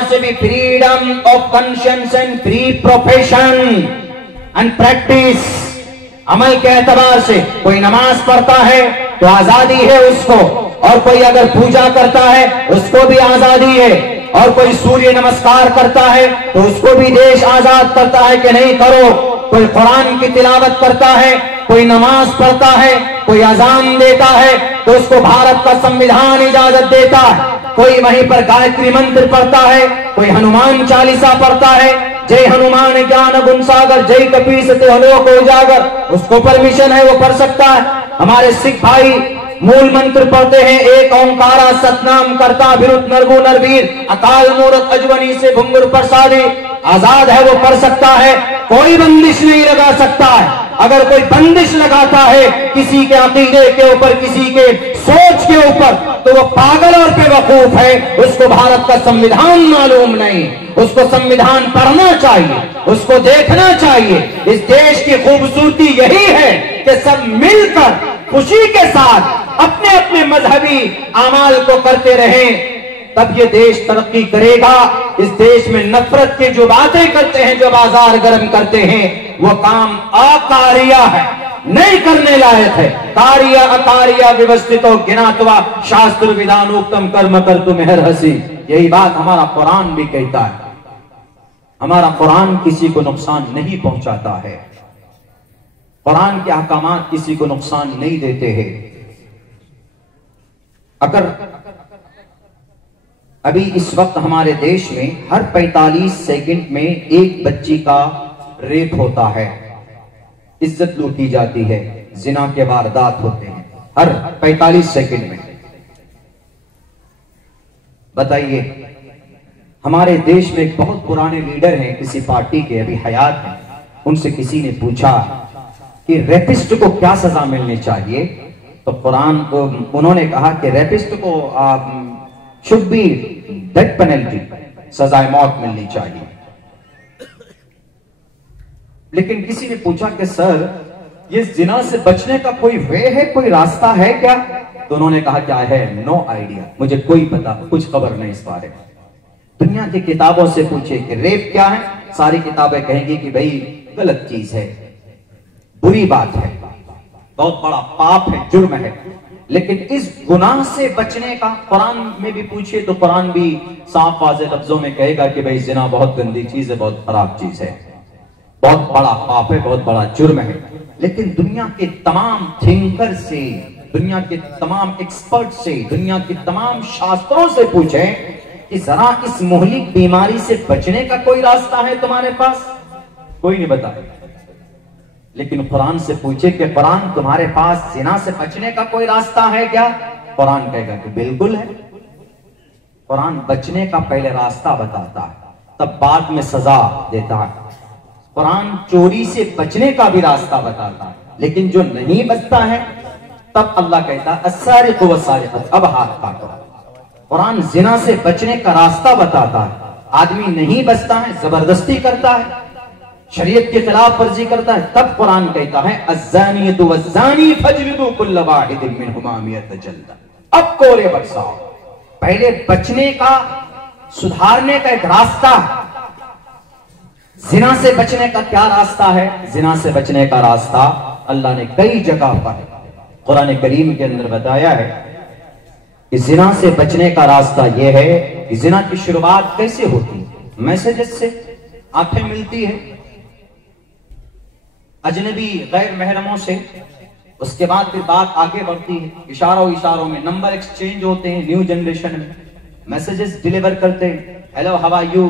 से भी freedom of conscience and free profession and practice. अमल के एतबार से कोई नमाज पढ़ता है तो आजादी है उसको, और कोई अगर पूजा करता है उसको भी आजादी है। और कोई सूर्य नमस्कार करता है तो उसको भी देश आजाद करता है कि नहीं करो। कोई कुरान की तिलावत करता है, कोई नमाज पढ़ता है, कोई अजान देता है तो उसको भारत का संविधान इजाजत देता है। कोई वहीं पर गायत्री मंत्र पढ़ता है, कोई हनुमान चालीसा पढ़ता है, जय हनुमान ज्ञान गुण सागर जय कपीसते आलोक उजागर, उसको परमिशन है, वो पढ़ सकता है। हमारे सिख भाई मूल मंत्र पढ़ते हैं, एक ओंकारा सतनाम करता बिरुद नरगु नरवीर अकाल मूरत अजवनी से भुंगुर प्रसादी, आजाद है, वो पढ़ सकता है। कोई बंदिश नहीं लगा सकता है। अगर कोई बंदिश लगाता है किसी के अकीदे के ऊपर, किसी के सोच के ऊपर, तो वो पागल और बेवकूफ है। उसको भारत का संविधान मालूम नहीं, उसको संविधान पढ़ना चाहिए, उसको देखना चाहिए। इस देश की खूबसूरती यही है कि सब मिलकर खुशी के साथ अपने अपने मजहबी अमाल को करते रहें, तब ये देश तरक्की करेगा। इस देश में नफरत की जो बातें करते हैं, जो बाजार गर्म करते हैं, वो काम अकार्य है, नहीं करने लायक है। कार्य अकार्य व्यवस्थितो ज्ञात्वा शास्त्र विधानोक्तम कर्म कर तुम हर हसी, यही बात हमारा कुरान भी कहता है। हमारा कुरान किसी को नुकसान नहीं पहुंचाता है, कुरान के अहकामात किसी को नुकसान नहीं देते हैं। अगर अभी इस वक्त हमारे देश में हर 45 सेकंड में एक बच्ची का रेप होता है, इज्जत लूटी जाती है, जिना के वारदात होते हैं हर 45 सेकंड में। बताइए, हमारे देश में एक बहुत पुराने लीडर हैं, किसी पार्टी के, अभी हयात हैं, उनसे किसी ने पूछा कि रेपिस्ट को क्या सजा मिलनी चाहिए, तो कुरान को उन्होंने कहा कि रेपिस्ट को शुड बी डेथ पेनल्टी, सजाए मौत मिलनी चाहिए। लेकिन किसी ने पूछा कि सर ये जिना से बचने का कोई वे है, कोई रास्ता है क्या? तो उन्होंने कहा क्या है, नो आइडिया, मुझे कोई पता, कुछ खबर नहीं इस बारे में। दुनिया की किताबों से पूछे कि रेप क्या है, सारी किताबें कहेंगी कि भाई गलत चीज है, बुरी बात है, बहुत बड़ा पाप है, जुर्म है। लेकिन इस गुनाह से बचने का कुरान में भी पूछिए तो कुरान भी साफ वाज़ेह लफ्जों में कहेगा कि भाई जिना बहुत गंदी चीज है, बहुत खराब चीज है, बहुत बड़ा पाप है, बहुत बड़ा जुर्म है। लेकिन दुनिया के तमाम थिंकर से, दुनिया के तमाम एक्सपर्ट से, दुनिया के तमाम शास्त्रों से पूछें कि जरा इस मुहलिक बीमारी से बचने का कोई रास्ता है तुम्हारे पास? कोई नहीं बता। लेकिन कुरान से पूछे कि कुरान तुम्हारे पास जिना से बचने का कोई रास्ता है क्या? कुरान कहेगा कि बिल्कुल है। कुरान बचने का पहले रास्ता बताता है, तब बाद में सजा देता है। कुरान चोरी से बचने का भी रास्ता बताता है, लेकिन जो नहीं बचता है तब अल्लाह कहता है अस्सारिक़ु वस्सारिक़त, अब हाथ काटो। कुरान जिना से बचने का रास्ता बताता है, आदमी नहीं बचता है, जबरदस्ती करता है, शरीयत के खिलाफ वर्जी करता है, तब कुरान कहता है अज़्ज़ानियतु वज़्ज़ानी फजलिदू कुल्ल वाहिदिन मिनहुमा मिअत जल्दा। अब कोरे बरसाओ। पहले बचने का, सुधारने का एक रास्ता है। जिना से बचने का क्या रास्ता है? जिना से बचने का रास्ता अल्लाह ने कई जगह पर कुरान करीम के अंदर बताया है कि जिना से बचने का रास्ता यह है कि जिना की शुरुआत कैसे होती है? मैसेजेस से, आंखें मिलती है अजनबी गैर महरमों से, उसके बाद फिर बात आगे बढ़ती है, इशारों में नंबर एक्सचेंज होते हैं, न्यू जनरेशन में मैसेजेस डिलीवर करते हैं, हेलो हाउ आर यू,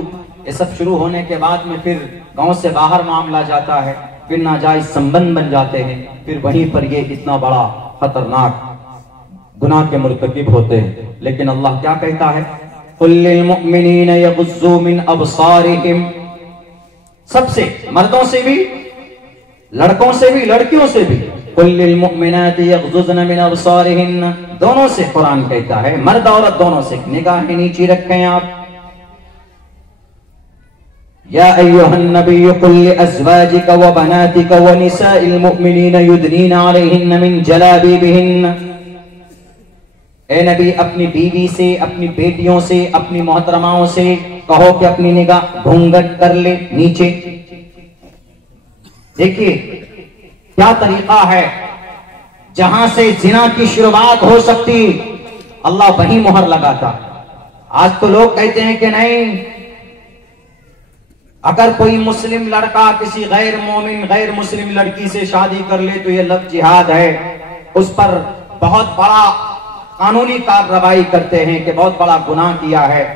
ये सब शुरू होने के बाद में फिर गांव से बाहर मामला जाता है, फिर नाजायज संबंध बन जाते हैं, फिर वहीं पर ये इतना बड़ा खतरनाक गुनाह के मुर्तकिब होते हैं। लेकिन अल्लाह क्या कहता है, कुल लिल मुमिनीन यग़ुज़्ज़ू मिन अबसारिहिम, सबसे, मर्दों से भी, लड़कों से भी, लड़कियों से भी, कुल लिल मुमिनाति यग़ुज़्ज़न मिन अबसारिहिन, दोनों से कुरान कहता है, मर्द औरत दोनों से निगाहें नीची रखें आप। या अय्युहन नबिय्यु कुल लिअज़वाजिका व बनातिका व निसाइल मुमिनीना युदनीना अलैहिन्न मिन जलाबिबिहिन्न, ए नबी अपनी बीवी से, अपनी बेटियों से, अपनी मोहतरमाओं से कहो कि अपनी निगाह घूंघट कर ले नीचे। देखिए क्या तरीका है, जहां से जिना की शुरुआत हो सकती, अल्लाह वहीं मोहर लगाता। आज तो लोग कहते हैं कि नहीं, अगर कोई मुस्लिम लड़का किसी गैर मोमिन गैर मुस्लिम लड़की से शादी कर ले तो ये लव जिहाद है, उस पर बहुत बड़ा कानूनी कार्रवाई करते हैं कि बहुत बड़ा गुनाह किया है।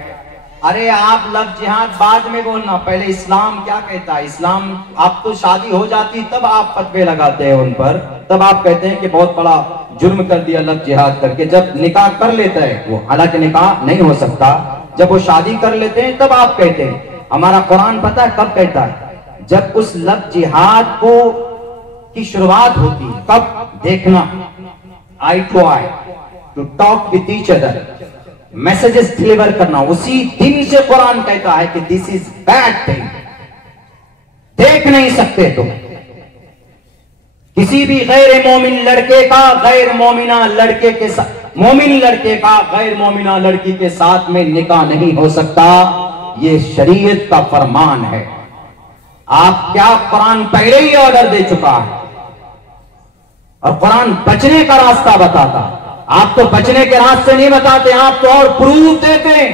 अरे आप लव जिहाद बाद में बोलना, पहले इस्लाम क्या कहता है। इस्लाम, आप तो शादी हो जाती तब आप फतवे लगाते हैं उन पर, तब आप कहते हैं कि बहुत बड़ा जुर्म कर दिया लव जिहाद करके। जब निकाह कर लेता है वो, हालांकि निकाह नहीं हो सकता, जब वो शादी कर लेते हैं तब आप कहते हैं। हमारा कुरान पता है कब कहता है, जब उस लव जिहाद को की शुरुआत होती है, कब देखना, eye to eye, to talk with each other, messages deliver करना, उसी दिन से कुरान कहता है कि दिस इज बैड थिंग, देख नहीं सकते तुम। किसी भी गैर मोमिन लड़के का गैर मोमिना लड़के के साथ, मोमिन लड़के का गैर मोमिना लड़की के साथ में निकाह नहीं हो सकता, ये शरीयत का फरमान है। आप क्या, कुरान पहले ही ऑर्डर दे चुका है और कुरान बचने का रास्ता बताता। आप तो बचने के रास्ते नहीं बताते, आप तो और प्रूफ देते हैं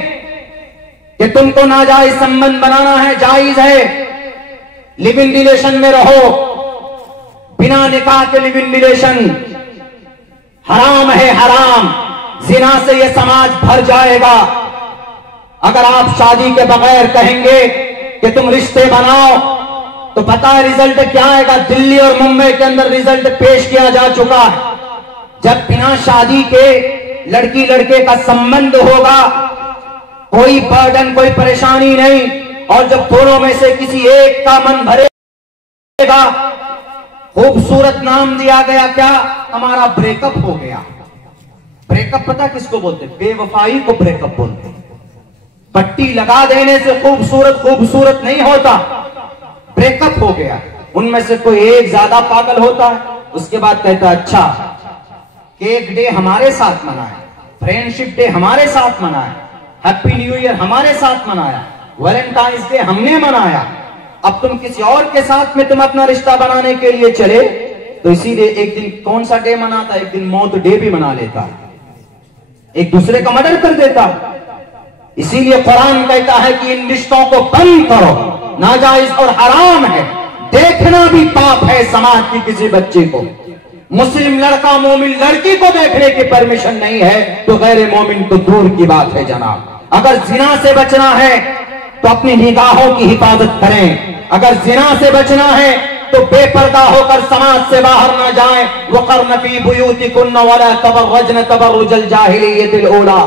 कि तुमको नाजायज संबंध बनाना है, जायज है, लिव इन रिलेशन में रहो, बिना निकाह के लिव इन रिलेशन हराम है, हराम। जिना से यह समाज भर जाएगा। अगर आप शादी के बगैर कहेंगे कि तुम रिश्ते बनाओ तो पता है रिजल्ट क्या आएगा। दिल्ली और मुंबई के अंदर रिजल्ट पेश किया जा चुका है। जब बिना शादी के लड़की लड़के का संबंध होगा, कोई बर्डन, कोई परेशानी नहीं, और जब दोनों में से किसी एक का मन भरेगा, खूबसूरत नाम दिया गया क्या, हमारा ब्रेकअप हो गया। ब्रेकअप पता किसको बोलते, बेवफाई को ब्रेकअप बोलते। पट्टी लगा देने से खूबसूरत खूबसूरत नहीं होता, ब्रेकअप हो गया। उनमें से कोई एक ज्यादा पागल होता है, उसके बाद कहता है अच्छा केक डे हमारे साथ मनाया, फ्रेंडशिप डे हमारे साथ मनाया, हैप्पी न्यू ईयर हमारे साथ मनाया, वैलेंटाइंस डे हमने मनाया, अब तुम किसी और के साथ में तुम अपना रिश्ता बनाने के लिए चले, तो इसीलिए एक दिन कौन सा डे मनाता, एक दिन मौत डे भी मना लेता, एक दूसरे का मर्डर कर देता। इसीलिए कुरान कहता है कि इन रिश्तों को बंद करो, नाजायज और हराम है, देखना भी पाप है। समाज की किसी बच्चे को, मुस्लिम लड़का मोमिन लड़की को देखने की परमिशन नहीं है, तो गैर मोमिन तो दूर की बात है जनाब। अगर जिना से बचना है तो अपनी निगाहों की हिफाजत करें, अगर जिना से बचना है तो बेपर्दा होकर समाज से बाहर न जाएं। वक़र्न फी बुयूतिकुन्न वला तबर्रजन तबर्रुजल जाहिलिय्यतिल ऊला।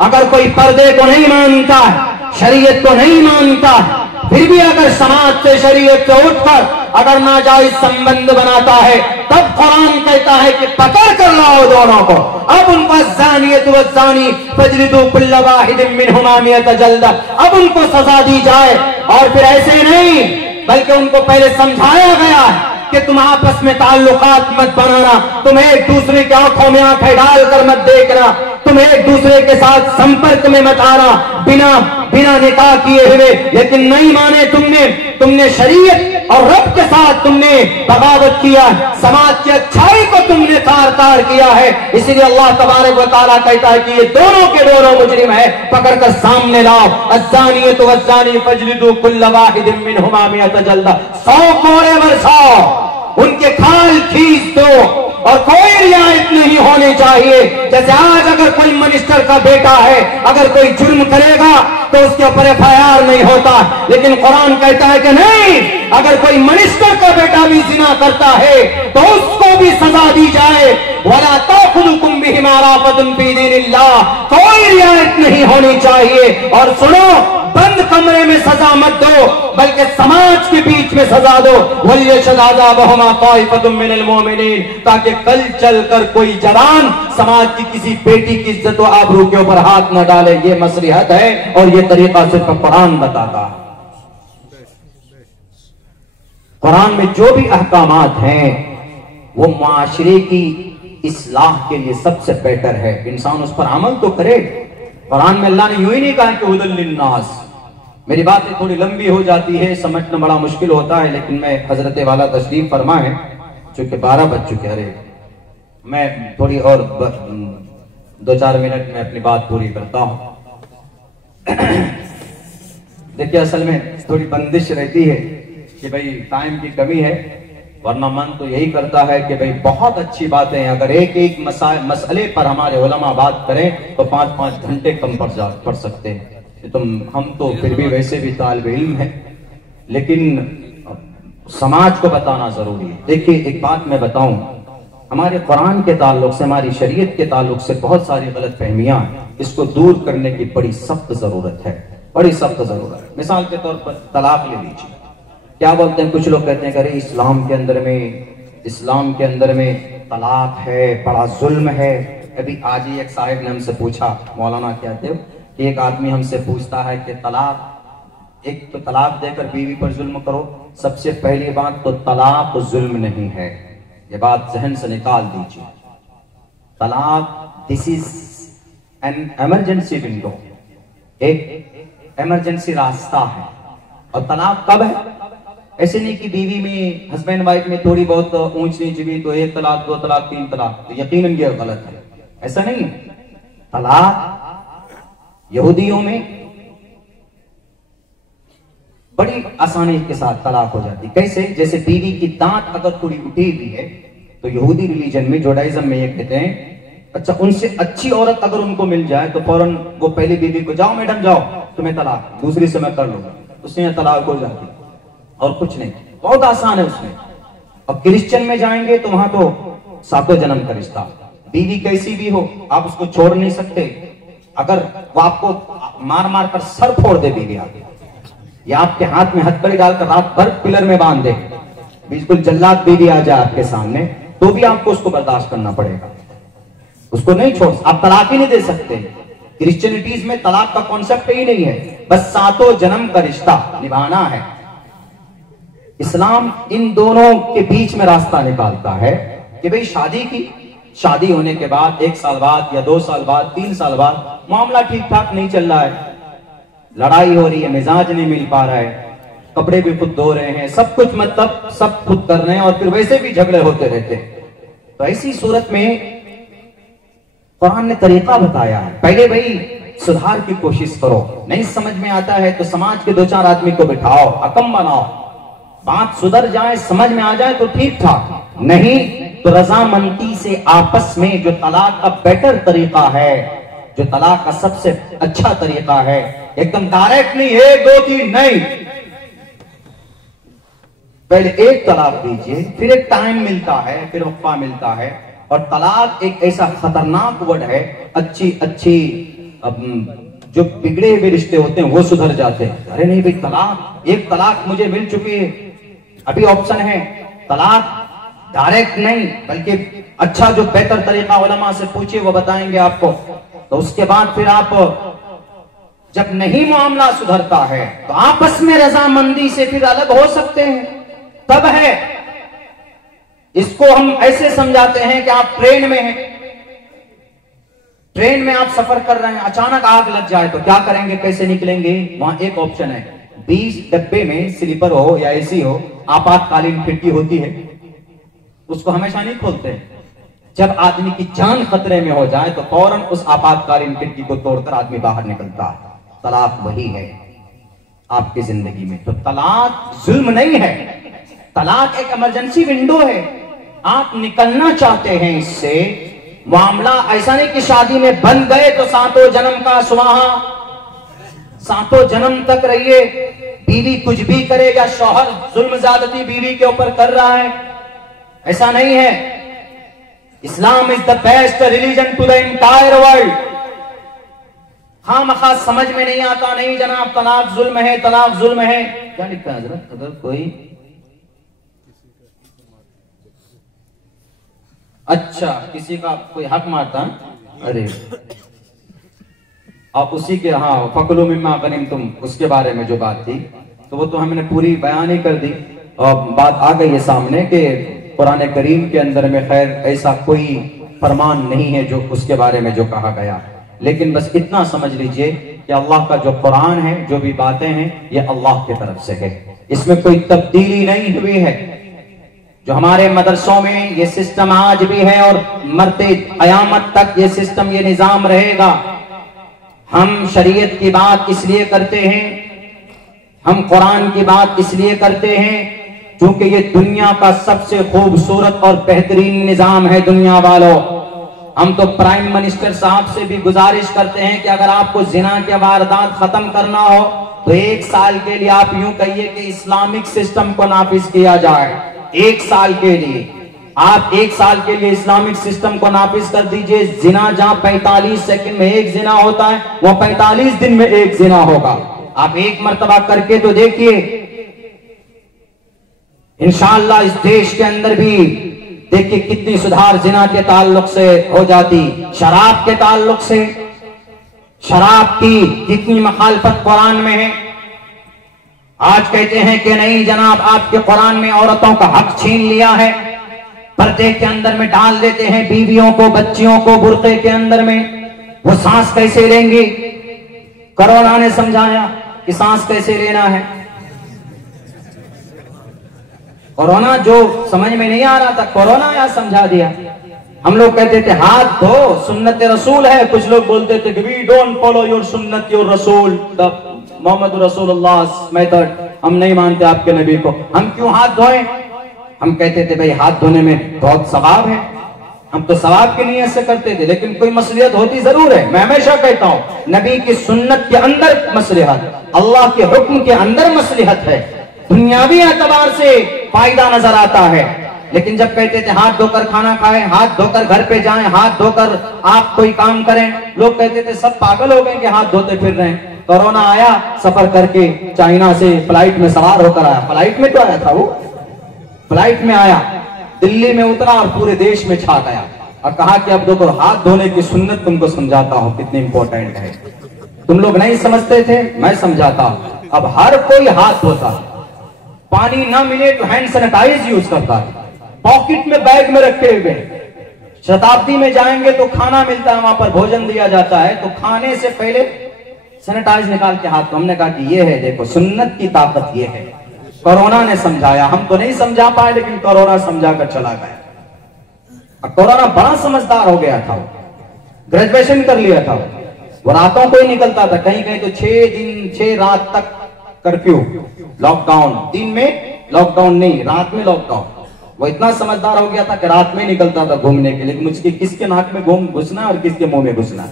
अगर कोई पर्दे को नहीं मानता है, शरीयत को नहीं मानता है, फिर भी अगर समाज से शरीयत से उठकर अगर नाजायज संबंध बनाता है, तब कुरान कहता है कि पकड़ कर लाओ दोनों को। अब उनको ज़ानियत व ज़ानी फजलिदू कुल्ल वाहिदिन मिनहुमा मियत जल्दा, अब उनको सजा दी जाए। और फिर ऐसे नहीं, बल्कि उनको पहले समझाया गया है कि तुम आपस में ताल्लुकात मत बनाना, तुम एक दूसरे की आंखों में आंखें डालकर मत देखना, तुम एक दूसरे के साथ संपर्क में मत आना बिना बिना निकाह किए हुए। लेकिन नहीं माने तुमने शरीयत और रब के साथ तुमने बगावत किया, समाज की अच्छाई को तुमने तार तार किया है। इसीलिए अल्लाह तबारक व तआला कहता है कि ये दोनों के दोनों मुजरिम है, पकड़कर सामने लाओ। अज़्ज़ानियतु वज़्ज़ानी फजलिदू कुल्ल वाहिदिन मिनहुमा मियत जल्दा, 100 कोड़े बरसाओ, उनके खाल खींच दो, और कोई रियायत नहीं होनी चाहिए। जैसे आज अगर कोई मिनिस्टर का बेटा है, अगर कोई जुर्म करेगा तो उसके ऊपर FIR नहीं होता, लेकिन कुरान कहता है कि नहीं, अगर कोई मिनिस्टर का बेटा भी जिना करता है तो उसको भी सजा दी जाए। वला ताखुदुकुम बिहिमा राफतुन फी दीनिल्लाह, कोई रियायत नहीं होनी चाहिए। और सुनो, बंद कमरे में सजा मत दो, बल्कि समाज के बीच में सजा दो। वलियशहद अज़ाबहुमा ताइफतुम मिनल मोमिनीन, ताकि कल चलकर कोई जवान समाज की किसी बेटी की इज्जत व आबरू के ऊपर हाथ न डाले। ये मसलिहत है और ये तरीका सिर्फ कुरान बताता है। कुरान में जो भी अहकामात हैं वो माशरे की इस्लाह के लिए सबसे बेहतर है, इंसान उस पर अमल तो करे। कुरान में अल्लाह ने यूं ही नहीं कहा कि हुदल लिन्नास। मेरी बातें थोड़ी लंबी हो जाती है, समझना बड़ा मुश्किल होता है, लेकिन मैं हजरत वाला तशरीफ फरमाए, चूंकि 12 बज चुके, अरे मैं थोड़ी और 2-4 मिनट में अपनी बात पूरी करता हूं। देखिए असल में थोड़ी बंदिश रहती है कि भाई टाइम की कमी है, वरना मन तो यही करता है कि भाई बहुत अच्छी बातें, अगर एक एक मसले पर हमारे उलमा बात करें तो 5-5 घंटे कम पड़ सकते हैं। तो हम तो फिर भी वैसे भी तालिब इल्म है, लेकिन समाज को बताना जरूरी है। देखिए एक बात मैं बताऊं, हमारे कुरान के ताल्लुक से, हमारी शरीयत के ताल्लुक से बहुत सारी गलत फहमियां, इसको दूर करने की बड़ी सख्त जरूरत है, बड़ी सख्त जरूरत है। मिसाल के तौर पर तलाक ले लीजिए। क्या बोलते हैं कुछ लोग, कहते हैं अरे इस्लाम के अंदर में तलाक है, बड़ा जुल्म है। अभी आज ही एक साहिब ने हमसे पूछा, मौलाना कहते हो कि एक आदमी हमसे पूछता है कि तलाक, एक तो तलाक देकर बीवी पर जुल्म करो। सबसे पहली बात तो तलाक जुल्म नहीं है, ये बात जहन से निकाल दीजिए। तलाक this is an emergency window, एक इमरजेंसी रास्ता है। और तलाक कब है? ऐसे नहीं कि बीवी में, हस्बैंड वाइफ में थोड़ी बहुत ऊंच नीच हुई तो 1 तलाक 2 तलाक 3 तलाक, तो यकीनन ये गलत है, ऐसा नहीं है। तलाक यहूदियों में बड़ी आसानी के साथ तलाक हो जाती। कैसे? जैसे बीवी की दांत अगर थोड़ी उठी हुई है तो यहूदी रिलीजन में, जुडाइज्म में ये कहते हैं, अच्छा उनसे अच्छी औरत अगर उनको मिल जाए तो फौरन वो पहली बीवी को, जाओ मैडम जाओ, तुम्हें तलाक, दूसरी से मैं कर लूंगा, उससे तलाक हो जाती। और कुछ नहीं, बहुत आसान है उसमें। अब क्रिश्चियन में जाएंगे तो वहां तो 7वें जन्म का रिश्ता, बीवी कैसी भी हो आप उसको छोड़ नहीं सकते। अगर वो आपको मार मार कर सर फोड़ दे बीवी आगे, या आपके हाथ में हथकड़ी डालकर रात भर पिलर में बांध दे, बिल्कुल जल्लाद बीवी आ जाए आपके सामने, तो भी आपको उसको बर्दाश्त करना पड़ेगा, उसको नहीं छोड़, आप तलाक ही नहीं दे सकते। क्रिश्चियनिटीज में तलाक का कॉन्सेप्ट ही नहीं है, बस 7 जन्म का रिश्ता निभाना है। इस्लाम इन दोनों के बीच में रास्ता निकालता है कि भाई शादी होने के बाद 1 साल बाद या 2 साल बाद 3 साल बाद मामला ठीक ठाक नहीं चल रहा है, लड़ाई हो रही है, मिजाज नहीं मिल पा रहा है, कपड़े भी खुद धो रहे हैं, सब कुछ मतलब सब खुद कर रहे हैं, और फिर वैसे भी झगड़े होते रहते हैं। तो ऐसी सूरत में कुरान ने तरीका बताया है, पहले भाई सुधार की कोशिश करो। नहीं समझ में आता है तो समाज के 2-4 आदमी को बिठाओ, हकम बनाओ, बात सुधर जाए, समझ में आ जाए तो ठीक ठाक, नहीं तो रजामंदी से आपस में जो तलाक का बेटर तरीका है, जो तलाक का सबसे अच्छा तरीका है, एकदम डायरेक्ट नहीं, 1 2 3 नहीं, पहले एक तलाक दीजिए, फिर एक टाइम मिलता है, फिर वक्फा मिलता है। और तलाक एक ऐसा खतरनाक वर्ड है, अच्छी जो बिगड़े हुए रिश्ते होते हैं वो सुधर जाते हैं। अरे नहीं भाई, तलाक, एक तलाक मुझे मिल चुकी है, अभी ऑप्शन है तलाक डायरेक्ट नहीं, बल्कि अच्छा जो बेहतर तरीका उलमा से पूछिए, वो बताएंगे आपको। तो उसके बाद फिर आप, जब नहीं मामला सुधरता है तो आपस में रजामंदी से फिर अलग हो सकते हैं, तब है। इसको हम ऐसे समझाते हैं कि आप ट्रेन में हैं, ट्रेन में आप सफर कर रहे हैं, अचानक आग लग जाए तो क्या करेंगे, कैसे निकलेंगे? वहां एक ऑप्शन है, 20 डब्बे में स्लीपर हो या एसी हो, आपातकालीन खिड़की होती है, उसको हमेशा नहीं खोलते। जब आदमी की जान खतरे में हो जाए तो फौरन उस आपातकालीन खिड़की को तोड़कर आदमी बाहर निकलता है। तलाक वही है आपकी जिंदगी में। तो तलाक जुल्म नहीं है, तलाक एक इमरजेंसी विंडो है। आप निकलना चाहते हैं इससे, मामला ऐसा नहीं कि शादी में बन गए तो 7 जन्म का सुहाहा, 7 जन्म तक रहिए, बीवी कुछ भी करे या शौहर जुल्म ज्यादती बीवी के ऊपर कर रहा है, ऐसा नहीं है। Islam is the best religion to the entire world. खामखा समझ में नहीं आता, नहीं जनाब तलाक जुल्म है, तलाक जुल्म है। क्या लिखता है हजरत? अगर कोई अच्छा किसी का कोई हक मारता, अरे आप उसी के, हाँ, फकलू मिम्मा गनिमतुम, उसके बारे में जो बात थी, तो वो तो हमने पूरी बयान ही कर दी और बात आ गई है सामने कि कुरान करीम के अंदर में खैर ऐसा कोई फरमान नहीं है जो उसके बारे में जो कहा गया। लेकिन बस इतना समझ लीजिए कि अल्लाह का जो कुरान है, जो भी बातें हैं, ये अल्लाह की तरफ से है, इसमें कोई तब्दीली नहीं हुई है। जो हमारे मदरसों में ये सिस्टम आज भी है और मरते कयामत तक ये सिस्टम, ये निजाम रहेगा। हम शरीयत की बात इसलिए करते हैं, हम कुरान की बात इसलिए करते हैं क्योंकि ये दुनिया का सबसे खूबसूरत और बेहतरीन निजाम है। दुनिया वालों, हम तो प्राइम मिनिस्टर साहब से भी गुजारिश करते हैं कि अगर आपको जिना के वारदात खत्म करना हो तो 1 साल के लिए आप यूं कहिए कि इस्लामिक सिस्टम को नाफिज किया जाए। 1 साल के लिए आप 1 साल के लिए इस्लामिक सिस्टम को नाफिज कर दीजिए। जिना जहां 45 सेकंड में 1 जिना होता है, वो 45 दिन में 1 जिना होगा। आप 1 मर्तबा करके तो देखिए, इंशाअल्लाह इस देश के अंदर भी देखिए कितनी सुधार जिना के ताल्लुक से हो जाती, शराब के ताल्लुक से। शराब की कितनी मखालफत कुरान में है। आज कहते हैं कि नहीं जनाब, आपके कुरान में औरतों का हक छीन लिया है, पर्दे के अंदर में डाल देते हैं बीवियों को, बच्चियों को बुर्के के अंदर में। वो सांस कैसे लेंगी? कोरोना ने समझाया कि सांस कैसे लेना है। कोरोना जो समझ में नहीं आ रहा था, कोरोना या समझा दिया। हम लोग कहते थे हाथ धो, सुन्नत रसूल है। कुछ लोग बोलते थे कि वी डोंट फॉलो योर सुन्नत योर रसूल, द मोहम्मद रसूलुल्लाह मेथड। हम नहीं मानते आपके नबी को, हम क्यों हाथ धोएं? हम कहते थे भाई हाथ धोने में बहुत सवाब है, हम तो सवाब की नीयत से करते थे, लेकिन कोई मसलियत होती जरूर है। मैं हमेशा कहता हूं नबी की सुन्नत के अंदर मसलिहत, अल्लाह के हुक्म के अंदर मसलिहत है। दुनियावी एतबार से फायदा नजर आता है, लेकिन जब कहते थे हाथ धोकर खाना खाएं, हाथ धोकर घर पे जाएं, हाथ धोकर आप कोई काम करें, लोग कहते थे सब पागल हो गए कि हाथ धोते फिर रहे हैं। कोरोना आया, सफर करके चाइना से फ्लाइट में सवार होकर आया। फ्लाइट में तो आया था वो, फ्लाइट में आया, दिल्ली में उतरा और पूरे देश में छा गया और कहा कि अब देखो हाथ धोने की सुन्नत तुमको समझाता हूं कितनी इंपॉर्टेंट है। तुम लोग नहीं समझते थे, मैं समझाता हूं। अब हर कोई हाथ धोता, पानी ना मिले तो हैंड सैनिटाइज यूज करता है, पॉकेट में बैग में रखे हुए। शताब्दी में जाएंगे तो खाना मिलता है, वहां पर भोजन दिया जाता है, तो खाने से पहले सैनिटाइज निकाल के हाथ। तो हमने कहा कि ये है देखो सुन्नत की ताकत ये है। कोरोना ने समझाया, हम तो नहीं समझा पाए, लेकिन कोरोना समझा कर चला गया। कोरोना बड़ा समझदार हो गया था, ग्रेजुएशन कर लिया था। वो रातों को ही निकलता था, कहीं कहीं तो 6 दिन 6 रात तक कर्फ्यू, लॉकडाउन। दिन में लॉकडाउन नहीं, रात में लॉकडाउन। वो इतना समझदार हो गया था कि रात में निकलता था घूमने के लिए, लेकिन उसके किसके नाक में घुसना और किसके मुंह में घुसना।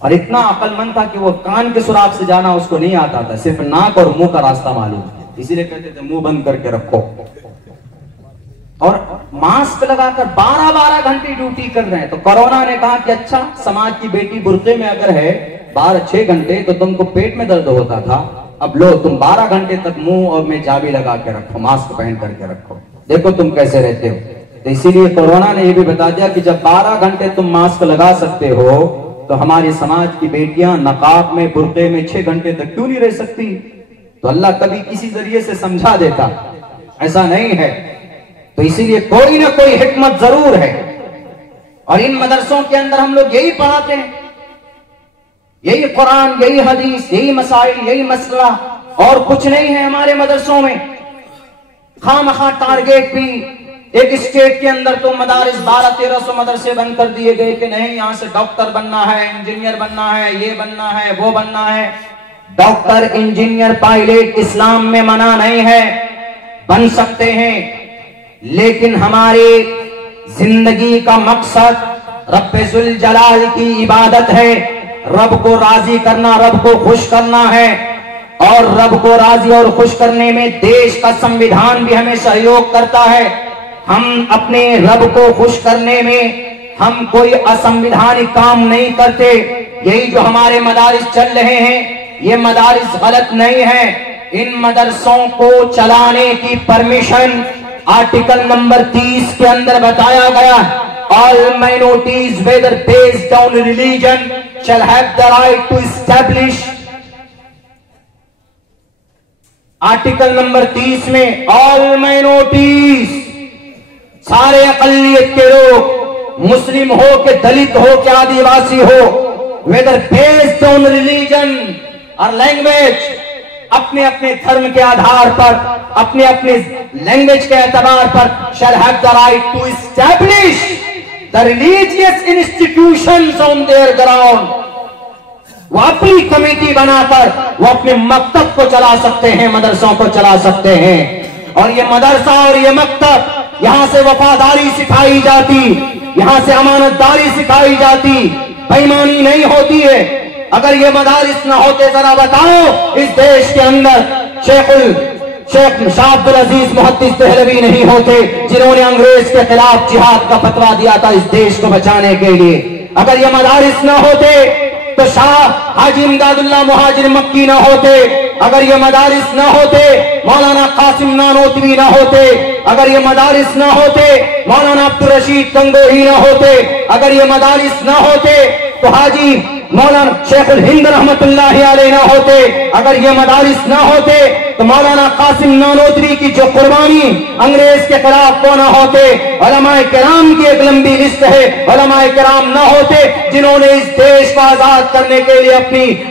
और इतना अक्लमंद था कि वो कान के सुराख से जाना उसको नहीं आता था, सिर्फ नाक और मुंह का रास्ता मालूम। इसीलिए कहते थे मुंह बंद करके रखो। और मास्क लगाकर 12-12 घंटे ड्यूटी कर रहे हैं। तो कोरोना ने कहा कि अच्छा, समाज की बेटी बुर्के में अगर है 12-6 घंटे तो तुमको पेट में दर्द होता था, अब लो तुम 12 घंटे तक मुंह और में चाबी लगा के रखो, मास्क पहन करके रखो, देखो तुम कैसे रहते हो। तो इसीलिए कोरोना ने यह भी बता दिया कि जब 12 घंटे तुम मास्क लगा सकते हो तो हमारे समाज की बेटियां नकाब में बुर्के में 6 घंटे तक क्यों नहीं रह सकती? तो अल्लाह कभी किसी जरिए से समझा देता, ऐसा नहीं है। तो इसीलिए कोई ना कोई हिकमत जरूर है। और इन मदरसों के अंदर हम लोग यही पढ़ाते हैं, यही कुरान, यही हदीस, यही मसाइल, यही मसला, और कुछ नहीं है हमारे मदरसों में। खामखा टारगेट भी एक स्टेट के अंदर तो मदारिस 1200-1300 मदरसे बंद कर दिए गए कि नहीं यहां से डॉक्टर बनना है, इंजीनियर बनना है, ये बनना है, वो बनना है। डॉक्टर, इंजीनियर, पायलट इस्लाम में मना नहीं है, बन सकते हैं, लेकिन हमारी जिंदगी का मकसद रब्बे जुल जलाल की इबादत है। रब को राजी करना, रब को खुश करना है। और रब को राजी और खुश करने में देश का संविधान भी हमें सहयोग करता है। हम अपने रब को खुश करने में हम कोई असंवैधानिक काम नहीं करते। यही जो हमारे मदारिस चल रहे हैं, ये मदारिस गलत नहीं है। इन मदरसों को चलाने की परमिशन आर्टिकल नंबर 30 के अंदर बताया गया। All minorities whether based on religion shall have the right to establish। Article number 30 में ऑल माइनॉरिटीज, सारे अकलियत के लोग, मुस्लिम हो के दलित हो के आदिवासी हो, वेदर बेस्ड ऑन रिलीजन और लैंग्वेज, अपने अपने धर्म के आधार पर, अपने अपने लैंग्वेज के एतबार पर shall have the right to establish the religious institutions on their ground। वो अपनी कमेटी बनाकर वो अपने मकतब को चला सकते हैं, मदरसों को चला सकते हैं। और ये मदरसा और ये मकतब, यहां से वफादारी सिखाई जाती, यहां से अमानतदारी सिखाई जाती, बेईमानी नहीं होती है। अगर ये मदारिस ना होते, जरा बताओ, इस देश के अंदर शेख शाह अब्दुल अजीज मुहद्दिस देहलवी नहीं होते, जिन्होंने अंग्रेज के खिलाफ जिहाद का फतवा दिया था इस देश को बचाने के लिए। अगर ये मदारिस ना होते तो शाह हाजी इमदादुल्लाह मुहाजिर मक्की ना होते, अगर ये मदारिस ना होते मौलाना कासिम नानोतवी ना होते, अगर ये मदारिस ना होते मौलाना अब्दुल रशीद गंगोही ना होते, अगर ये मदारिस ना होते तो हाजी मौलाना शेखुल हिंद रहमतुल्लाह अलैह ना होते, अगर ये मदारिस ना होते तो मौलाना कासिम नानोतवी की जो कुर्बानी अंग्रेज के खिलाफ वो ना होते। उलमाए किराम की एक लंबी लिस्ट है, उलमाए किराम ना होते जिन्होंने इस देश को आजाद करने के लिए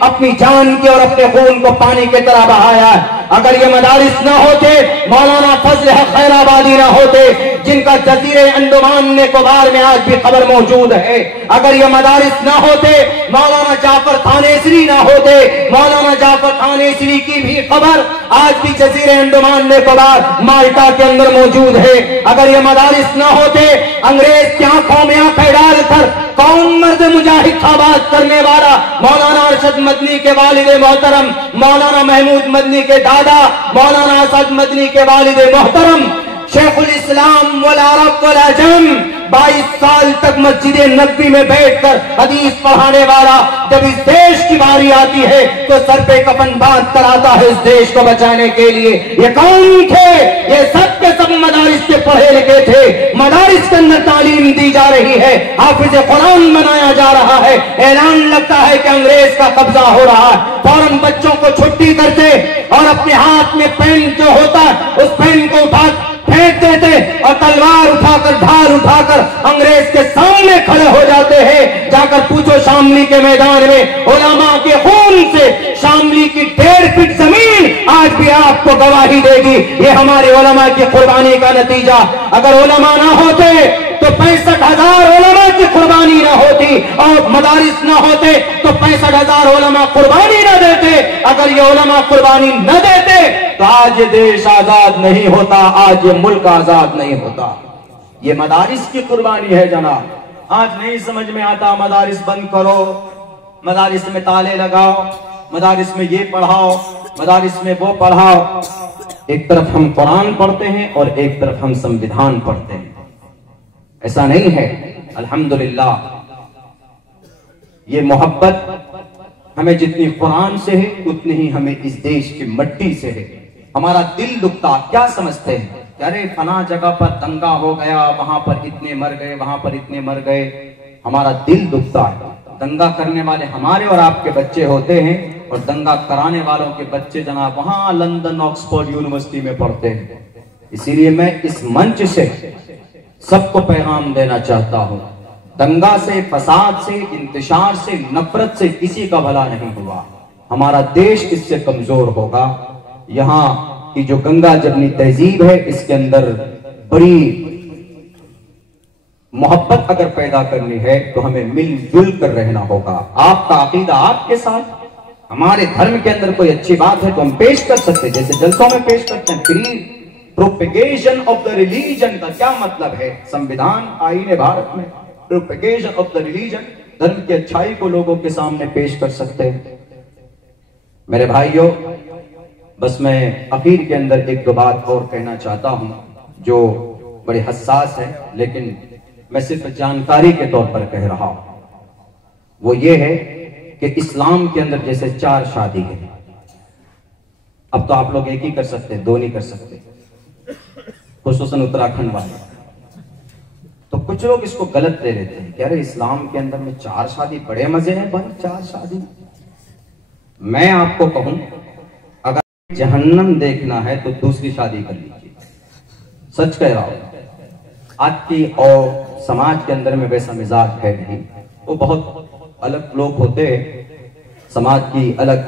अपनी जान की और अपने खून को पानी की तरह बहाया। अगर ये मदारिस ना होते, मौलाना फजल हक खैराबादी ना होते, जिनका जजीरे अंडमान निकोबार में आज भी खबर मौजूद है। अगर ये मदारिस ना होते, मौलाना जाफर थानेसरी ना होते, मौलाना जाफर थानेसरी की भी खबर आज भी जजीरे अंडमान निकोबार माल्टा के अंदर मौजूद है। अगर ये मदारिस ना होते, अंग्रेज की आंखों में आंखें डालकर कौन मर्द मुजाहिद का बात करने वाला मौलाना अरशद मदनी के वालिद मोहतरम, मौलाना महमूद मदनी के दादा मौलाना असद मदनी के वालिद मोहतरम शेखुल इस्लाम वल अरब वल अजम 22 साल तक मस्जिद नबवी में बैठकर हदीस पढ़ाने वाला, जब इस देश की बारी आती है तो सर पे कफन बांध कर आता है इस देश को बचाने के लिए। ये कौन थे? ये सब के सब मदारिस के पढ़े लिखे थे, मदारिस के अंदर तालीम दी जा रही है, हाफिज कुरान बनाया जा रहा है। ऐलान लगता है कि अंग्रेज का कब्जा हो रहा है, फौरन बच्चों को छुट्टी करते और अपने हाथ में पेन जो होता है उस पेन को उठा फेंक देते और तलवार उठाकर ढाल उठाकर अंग्रेज के सामने खड़े हो जाते हैं। जाकर पूछो शामली के मैदान में, उलमा के खून से शामली की 1.5 फीट जमीन आज भी आपको गवाही देगी। ये हमारे उलमा की कुर्बानी का नतीजा। अगर उलमा ना होते तो 65,000 उलमा की कुर्बानी ना होती, और मदारिस ना होते तो 65,000 उलमा कुर्बानी ना देते। अगर ये उलमा कुर्बानी न देते तो आज ये देश आजाद नहीं होता, आज ये मुल्क आजाद नहीं होता। ये मदारिस की कुर्बानी है जनाब। आज नहीं समझ में आता, मदारिस बंद करो, मदारिस में ताले लगाओ, मदारिस में ये पढ़ाओ, मदारिस में वो पढ़ाओ। एक तरफ हम कुरान पढ़ते हैं और एक तरफ हम संविधान पढ़ते हैं। ऐसा नहीं है। अल्हम्दुलिल्लाह, ये मोहब्बत हमें जितनी कुरान से है उतनी ही हमें इस देश की मिट्टी से है। हमारा दिल दुखता, क्या समझते हैं? अरे फला जगह पर दंगा हो गया, वहां पर इतने मर गए, वहां पर इतने मर गए। हमारा दिल दुखता है। दंगा करने वाले हमारे और आपके बच्चे होते हैं और दंगा कराने वालों के बच्चे जनाब वहां लंदन ऑक्सफोर्ड यूनिवर्सिटी में पढ़ते हैं। इसीलिए मैं इस मंच से सबको पैगाम देना चाहता हूं, दंगा से, फसाद से, इंतशार से, नफरत से किसी का भला नहीं हुआ। हमारा देश इससे कमजोर होगा। यहाँ की जो गंगा जमनी तहजीब है, इसके अंदर बड़ी मोहब्बत अगर पैदा करनी है तो हमें मिलजुल कर रहना होगा। आपका अकीदा आपके साथ, हमारे धर्म के अंदर कोई अच्छी बात है तो हम पेश कर सकते हैं, जैसे जलसों में पेश करते हैं। प्रोपेगेशन ऑफ द रिलीजन का क्या मतलब है? संविधान, आईन भारत में प्रोपेगेशन ऑफ द रिलीजन, धर्म की अच्छाई को लोगों के सामने पेश कर सकते हैं। मेरे भाइयों, बस मैं आखिर के अंदर एक दो बात और कहना चाहता हूं जो बड़े हसास है, लेकिन मैं सिर्फ जानकारी के तौर पर कह रहा हूं। वो ये है कि इस्लाम के अंदर जैसे 4 शादी है, अब तो आप लोग एक ही कर सकते हैं, 2 नहीं कर सकते, खुसूसन उत्तराखंड वाले। तो कुछ लोग इसको गलत ले लेते हैं कि अरे इस्लाम के अंदर में 4 शादी बड़े मजे हैं भाई, 4 शादी। मैं आपको कहूं, अगर जहन्नम देखना है तो दूसरी शादी कर लीजिए, सच कह रहा हूं। आज की और समाज के अंदर में वैसा मिजाज है नहीं, वो बहुत अलग लोग होते हैं, समाज की अलग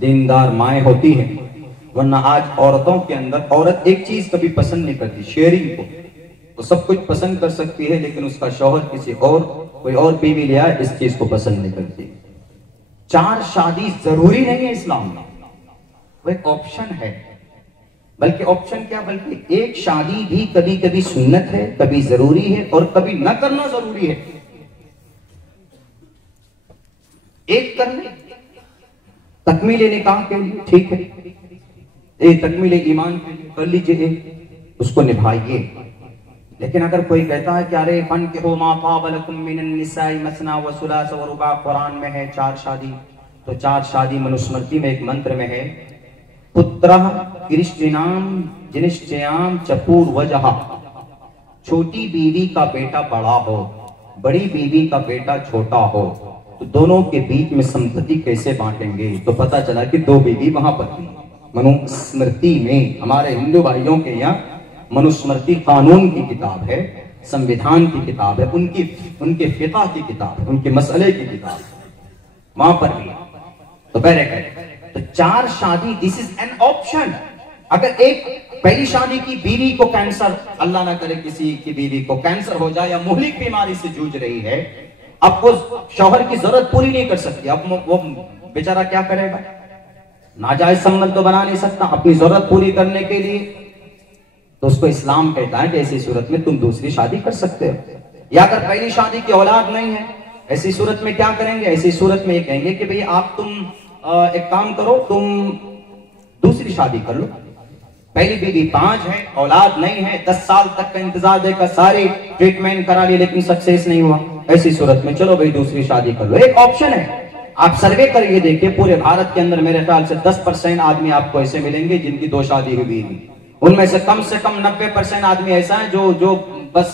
दीनदार माएं होती हैं। वरना आज औरतों के अंदर, औरत एक चीज कभी पसंद नहीं करती, शेयरिंग को। वो सब कुछ पसंद कर सकती है, लेकिन उसका शौहर किसी और, कोई और बीवी ले आए, इस चीज को पसंद नहीं करती। चार शादी जरूरी नहीं है इस्लाम में, वो एक ऑप्शन है। बल्कि ऑप्शन क्या, बल्कि एक शादी भी कभी कभी सुन्नत है, कभी जरूरी है और कभी न करना जरूरी है। एक करने तकमील निकाह के लिए ठीक है, एक तकमील ईमान के लिए कर लीजिए, उसको निभाइए। लेकिन अगर कोई कहता है कि अरे फन के हो मा ताबलकुम मिनन निसाई मसना व सुलास व रुबा, कुरान में है चार शादी, तो चार शादी मनुस्मृति में एक मंत्र में है, पुत्रः कृष्णाम जिनिश्चयाम चपूर वजहा, छोटी बीवी का बेटा बड़ा हो, बड़ी बीवी का बेटा छोटा हो, तो दोनों के बीच में संपत्ति कैसे बांटेंगे? तो पता चला कि दो बीवी वहां पर थी। मनुस्मृति में, हमारे हिंदू भाइयों के यहाँ मनुस्मृति कानून की किताब है, संविधान की किताब है, उनके फिक़ह की किताब है, उनके मसले की किताब है, वहां पर भी। तो तो चार शादी दिस इज एन ऑप्शन। अगर एक पहली शादी की बीवी को कैंसर, अल्लाह ना करे किसी की बीवी को कैंसर हो जाए या मुहलिक बीमारी से जूझ रही है, अब वो शौहर की जरूरत पूरी नहीं कर सकती, अब वो बेचारा क्या करेगा? नाजायज संबंध तो बना नहीं सकता अपनी जरूरत पूरी करने के लिए, तो उसको इस्लाम कहता है कि ऐसी सूरत में तुम दूसरी शादी कर सकते हो। या अगर पहली शादी की औलाद नहीं है, ऐसी सूरत में क्या करेंगे? ऐसी सूरत में ये कहेंगे कि भाई आप तुम एक काम करो, तुम दूसरी शादी कर लो। पहली बीवी 5 है, औलाद नहीं है, 10 साल तक का इंतजार देकर सारी ट्रीटमेंट करा ली लेकिन सक्सेस नहीं हुआ, ऐसी सूरत में चलो भाई दूसरी शादी कर लो। एक ऑप्शन है। आप सर्वे करिए, देखिए पूरे भारत के अंदर मेरे ख्याल से 10% आदमी आपको ऐसे मिलेंगे जिनकी 2 शादी हुई है। उनमें से कम 90% आदमी ऐसा है जो बस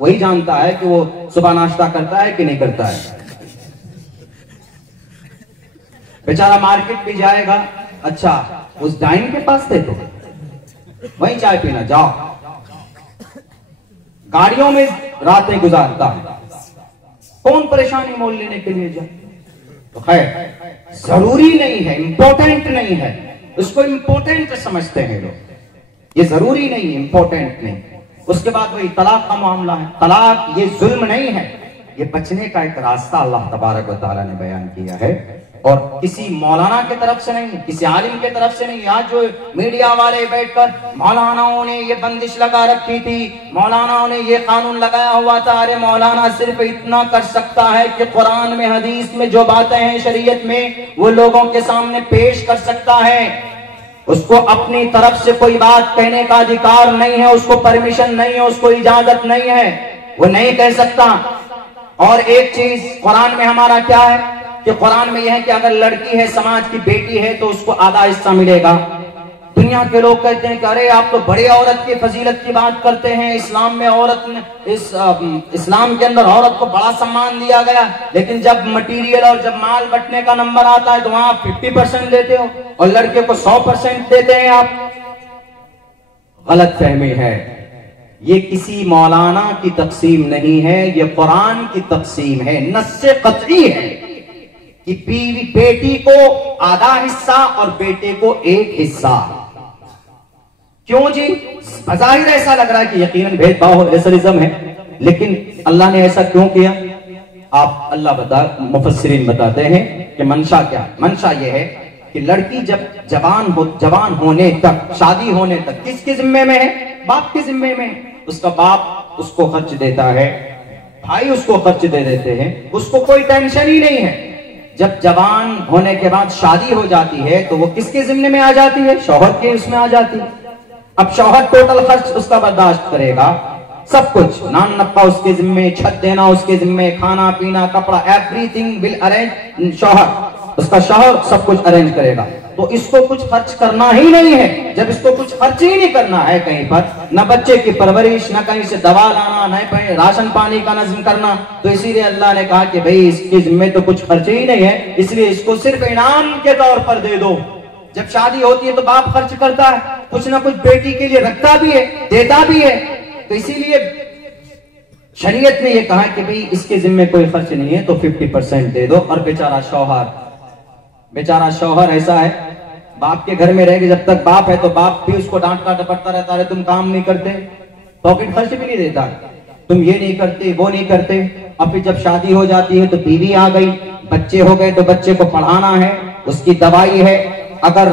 वही जानता है कि वो सुबह नाश्ता करता है कि नहीं करता है। बेचारा मार्केट भी जाएगा, अच्छा उस डाइन के पास थे तो वहीं चाय पीना जाओ, गाड़ियों में रातें गुजारता है, कौन परेशानी मोल लेने के लिए जाए? तो खैर जरूरी नहीं है, इंपॉर्टेंट नहीं है, उसको इंपॉर्टेंट समझते हैं लोग, ये जरूरी नहीं, इंपॉर्टेंट नहीं। उसके बाद वही तलाक का मामला है। तलाक ये जुल्म नहीं है, ये बचने का एक रास्ता अल्लाह तबारक व तआला ने बयान किया है, और किसी मौलाना की तरफ से नहीं, किसी आलिम की तरफ से नहीं। आज जो मीडिया वाले बैठकर मौलानाओं ने ये बंदिश लगा रखी थी, मौलानाओं ने ये कानून लगाया हुआ था, अरे मौलाना सिर्फ इतना कर सकता है कि कुरान में हदीस में जो बातें हैं शरीयत में वो लोगों के सामने पेश कर सकता है, उसको अपनी तरफ से कोई बात कहने का अधिकार नहीं है, उसको परमिशन नहीं है, उसको इजाजत नहीं है, वो नहीं कह सकता। और एक चीज कुरान में हमारा क्या है कि कुरान में यह है कि अगर लड़की है, समाज की बेटी है, तो उसको आधा हिस्सा मिलेगा। दुनिया के लोग कहते हैं कि अरे आप तो बड़ी औरत की फजीलत की बात करते हैं, इस्लाम में औरत ने इस्लाम के अंदर औरत को बड़ा सम्मान दिया गया, लेकिन जब मटेरियल और जब माल बंटने का नंबर आता है तो वहां 50% देते हो और लड़के को 100% देते हैं आप। गलत फहमी है, ये किसी मौलाना की तकसीम नहीं है, ये कुरान की तकसीम है, नस्से कतई है कि बीवी बेटी को आधा हिस्सा और बेटे को एक हिस्सा। क्यों जी? बज़ाहिर ऐसा लग रहा है कि यकीनन भेदभाव रेसलिज्म है, लेकिन अल्लाह ने ऐसा क्यों किया? आप मुफस्सिरीन बताते हैं कि मंशा क्या? मंशा यह है कि लड़की जब जवान होने तक, शादी होने तक किसके जिम्मे में है? बाप के जिम्मे में। उसका बाप उसको खर्च देता है, भाई उसको खर्च दे देते हैं, उसको कोई टेंशन ही नहीं है। जब जवान होने के बाद शादी हो जाती है तो वो किसके जिम्मे में आ जाती है? शौहर के उसमें आ जाती है। अब शौहर टोटल खर्च उसका बर्दाश्त करेगा, सब कुछ, नान नप्पा उसके जिम्मे, छत देना उसके जिम्मे, खाना पीना कपड़ा, एवरीथिंग विल अरेंज शौहर, उसका शौहर सब कुछ अरेंज करेगा। तो इसको कुछ खर्च करना ही नहीं है। जब इसको कुछ खर्च ही नहीं करना है कहीं पर, न बच्चे की परवरिश, न कहीं से दवा लाना, न राशन पानी का नज़्म करना, तो इसीलिए अल्लाह ने कहा कि भाई इसके जिम्मे तो कुछ खर्च ही नहीं है, इसलिए इसको सिर्फ इनाम के तौर पर दे दो। जब शादी होती है तो बाप खर्च करता है, कुछ ना कुछ बेटी के लिए रखता भी है, देता भी है, तो इसीलिए शरीयत ने यह कहा कि भाई इसके जिम्मे कोई खर्च नहीं है तो 50% दे दो। और बेचारा शौहर ऐसा है, बाप के घर में रहेगी, जब तक बाप है तो बाप भी उसको डांटता डपटता रहता है, तुम काम नहीं करते, पॉकेट खर्च भी नहीं देता, तुम ये नहीं करते वो नहीं करते। और फिर जब शादी हो जाती है तो बीवी आ गई, बच्चे हो गए तो बच्चे को पढ़ाना है, उसकी दवाई है, अगर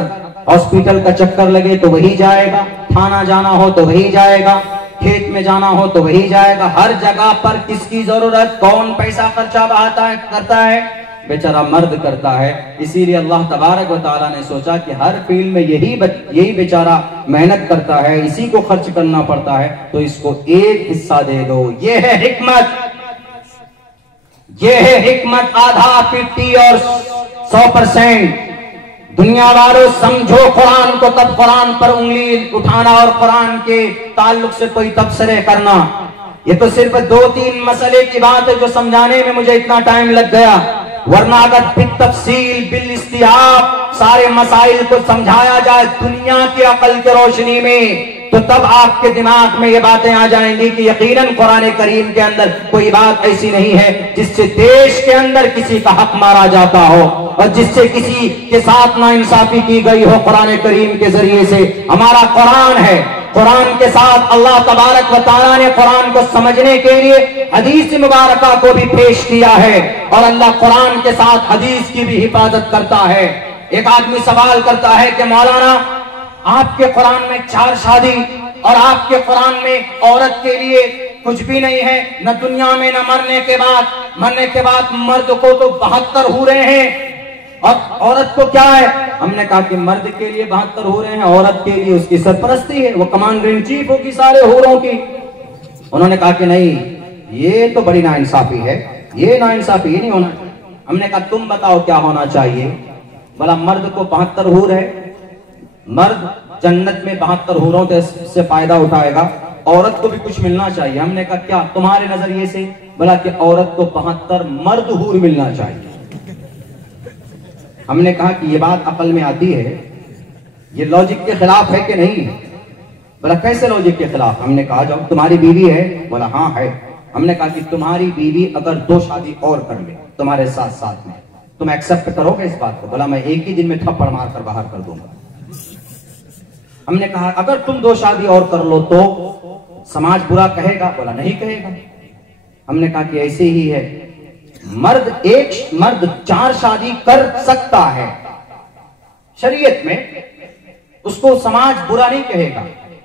हॉस्पिटल का चक्कर लगे तो वही जाएगा, थाना जाना हो तो वही जाएगा, खेत में जाना हो तो वही जाएगा। हर जगह पर किसकी जरूरत, कौन पैसा खर्चा बहाता है, करता है, बेचारा मर्द करता है। इसीलिए अल्लाह तबारक व तआला ने सोचा कि हर फील्ड में यही बेचारा मेहनत करता है, इसी को खर्च करना पड़ता है, तो इसको एक हिस्सा दे दो। ये है हिकमत, ये है हिकमत। आधा 50 और 100%। दुनिया वालों समझो कुरान को, तब कुरान पर उंगली उठाना और कुरान के ताल्लुक से कोई तबसरे करना। ये तो सिर्फ 2-3 मसले की बात है जो समझाने में मुझे इतना टाइम लग गया, वरना अगर बिल तफसील बिल इस्तिहाब सारे मसाइल को समझाया जाए दुनिया की अकल की रोशनी में, तो तब आपके दिमाग में ये बातें आ जाएंगी कि यकीनन कुरान करीम के अंदर कोई बात ऐसी नहीं है जिससे देश के अंदर किसी का हक मारा जाता हो और जिससे किसी के साथ नाइंसाफी की गई हो। कुरान करीम के जरिए से हमारा कुरान है, कुरान के साथ अल्लाह तबारक व तआला ने कुरान को समझने के लिए हदीस मुबारका को भी पेश किया है, और अल्लाह कुरान के साथ हदीस की भी हिफाजत करता है। एक आदमी सवाल करता है कि मौलाना, आपके कुरान में 4 शादी और आपके कुरान में औरत के लिए कुछ भी नहीं है, न दुनिया में न मरने के बाद मर्द को तो 72 हो रहे हैं और औरत को क्या है। हमने कहा कि मर्द के लिए 72 हो रहे हैं, औरत के लिए उसकी सरपरस्ती है, वो कमांडर इन चीफ होगी सारे हूरों की। उन्होंने कहा कि नहीं, ये तो बड़ी नाइंसाफी है, ये नाइंसाफी नहीं होना। हमने कहा तुम बताओ क्या होना चाहिए। बोला मर्द को 72 हूर है, मर्द जन्नत में 72 हूरों से फायदा उठाएगा, औरत को भी कुछ मिलना चाहिए। हमने कहा क्या तुम्हारे नजरिए से? बोला कि औरत को 72 मर्द हूर मिलना चाहिए। हमने कहा कि ये बात अकल में आती है, ये लॉजिक के खिलाफ है कि नहीं? बोला कैसे लॉजिक के खिलाफ? हमने कहा जाओ तुम्हारी बीवी है? बोला हाँ है। हमने कहा कि तुम्हारी बीवी अगर 2 शादी और कर ले तुम्हारे साथ साथ में, तुम एक्सेप्ट करोगे इस बात को? बोला मैं एक ही दिन में थप्पड़ मारकर बाहर कर दूंगा। हमने कहा अगर तुम 2 शादी और कर लो तो समाज बुरा कहेगा? बोला नहीं कहेगा। हमने कहा कि ऐसे ही है, मर्द 4 शादी कर सकता है शरीयत में, उसको समाज बुरा नहीं कहेगा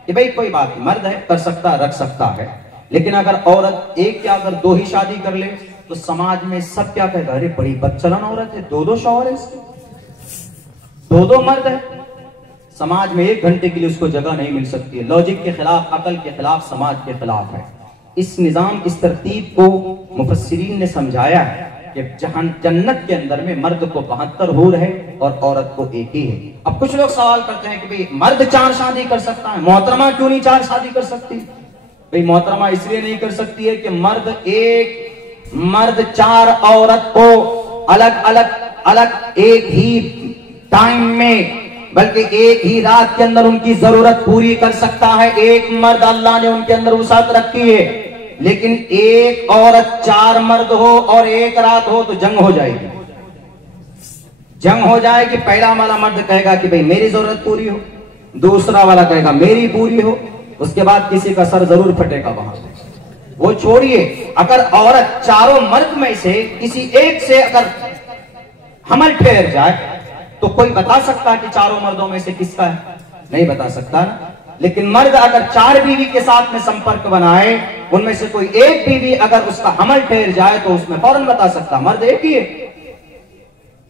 कि भाई कोई बात नहीं, मर्द है कर सकता है, रख सकता है। लेकिन अगर औरत एक या अगर 2 ही शादी कर ले तो समाज में सब क्या कहेगा, अरे बड़ी बदचलन औरत है, 2 शौहर है इसके, 2 मर्द है। समाज में 1 घंटे के लिए उसको जगह नहीं मिल सकती है। लॉजिक के खिलाफ, अकल के खिलाफ, समाज के खिलाफ है। इस निजाम, इस तरतीब को मुफस्सिरीन ने समझाया है कि जहां जन्नत के अंदर में मर्द को 72 हूर है और औरत को 1 ही है। अब कुछ लोग सवाल करते हैं कि भाई मर्द 4 शादी कर सकता है, मोहतरमा क्यों नहीं 4 शादी कर सकती? भाई मोहतरमा इसलिए नहीं कर सकती है कि मर्द 4 औरत को अलग एक ही टाइम में, बल्कि एक ही रात के अंदर उनकी जरूरत पूरी कर सकता है। एक मर्द अल्लाह ने उनके अंदर वसात रखी है, लेकिन एक औरत 4 मर्द हो और एक रात हो तो जंग हो जाएगी, जंग हो जाएगी। पहला वाला मर्द कहेगा कि भाई मेरी जरूरत पूरी हो, दूसरा वाला कहेगा मेरी पूरी हो, उसके बाद किसी का सर जरूर फटेगा वहां। वो छोड़िए, अगर औरत 4 मर्द में से किसी एक से अगर हमल ठहर जाए तो कोई बता सकता है कि 4 मर्दों में से किसका है? नहीं बता सकता ना। लेकिन मर्द अगर 4 बीवी के साथ में संपर्क बनाए, उनमें से कोई एक बीवी अगर उसका हमल ठहर जाए तो उसमें फौरन बता सकता मर्द एक ही है।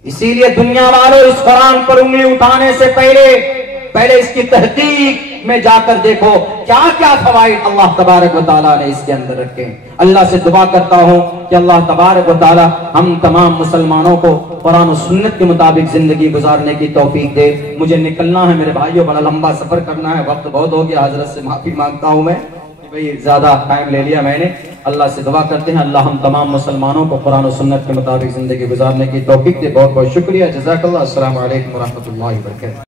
इसीलिए दुनिया वालों, इस कुरान पर उंगली उठाने से पहले इसकी तहकीक में जाकर देखो क्या क्या फवाइद अल्लाह तबारक व तआला ने इसके अंदर रखे हैं। अल्लाह से दुआ करता हूं कि अल्लाह तबारक व तआला हम तमाम मुसलमानों को कुरान और सुन्नत के मुताबिक जिंदगी गुजारने की तौफीक दे। मुझे निकलना है मेरे भाइयों, बड़ा लंबा सफर करना है, वक्त बहुत हो गया। हजरत से माफी मांगता हूं मैं कि भाई ज्यादा टाइम ले लिया मैंने। अल्लाह से दुआ करते हैं अल्लाह हम तमाम मुसलमानों को कुरान और सुन्नत के मुताबिक जिंदगी गुजारने की तौफीक दे। बहुत बहुत शुक्रिया, जज़ाकल्लाह। अस्सलामु अलैकुम व रहमतुल्लाहि व बरकातहू।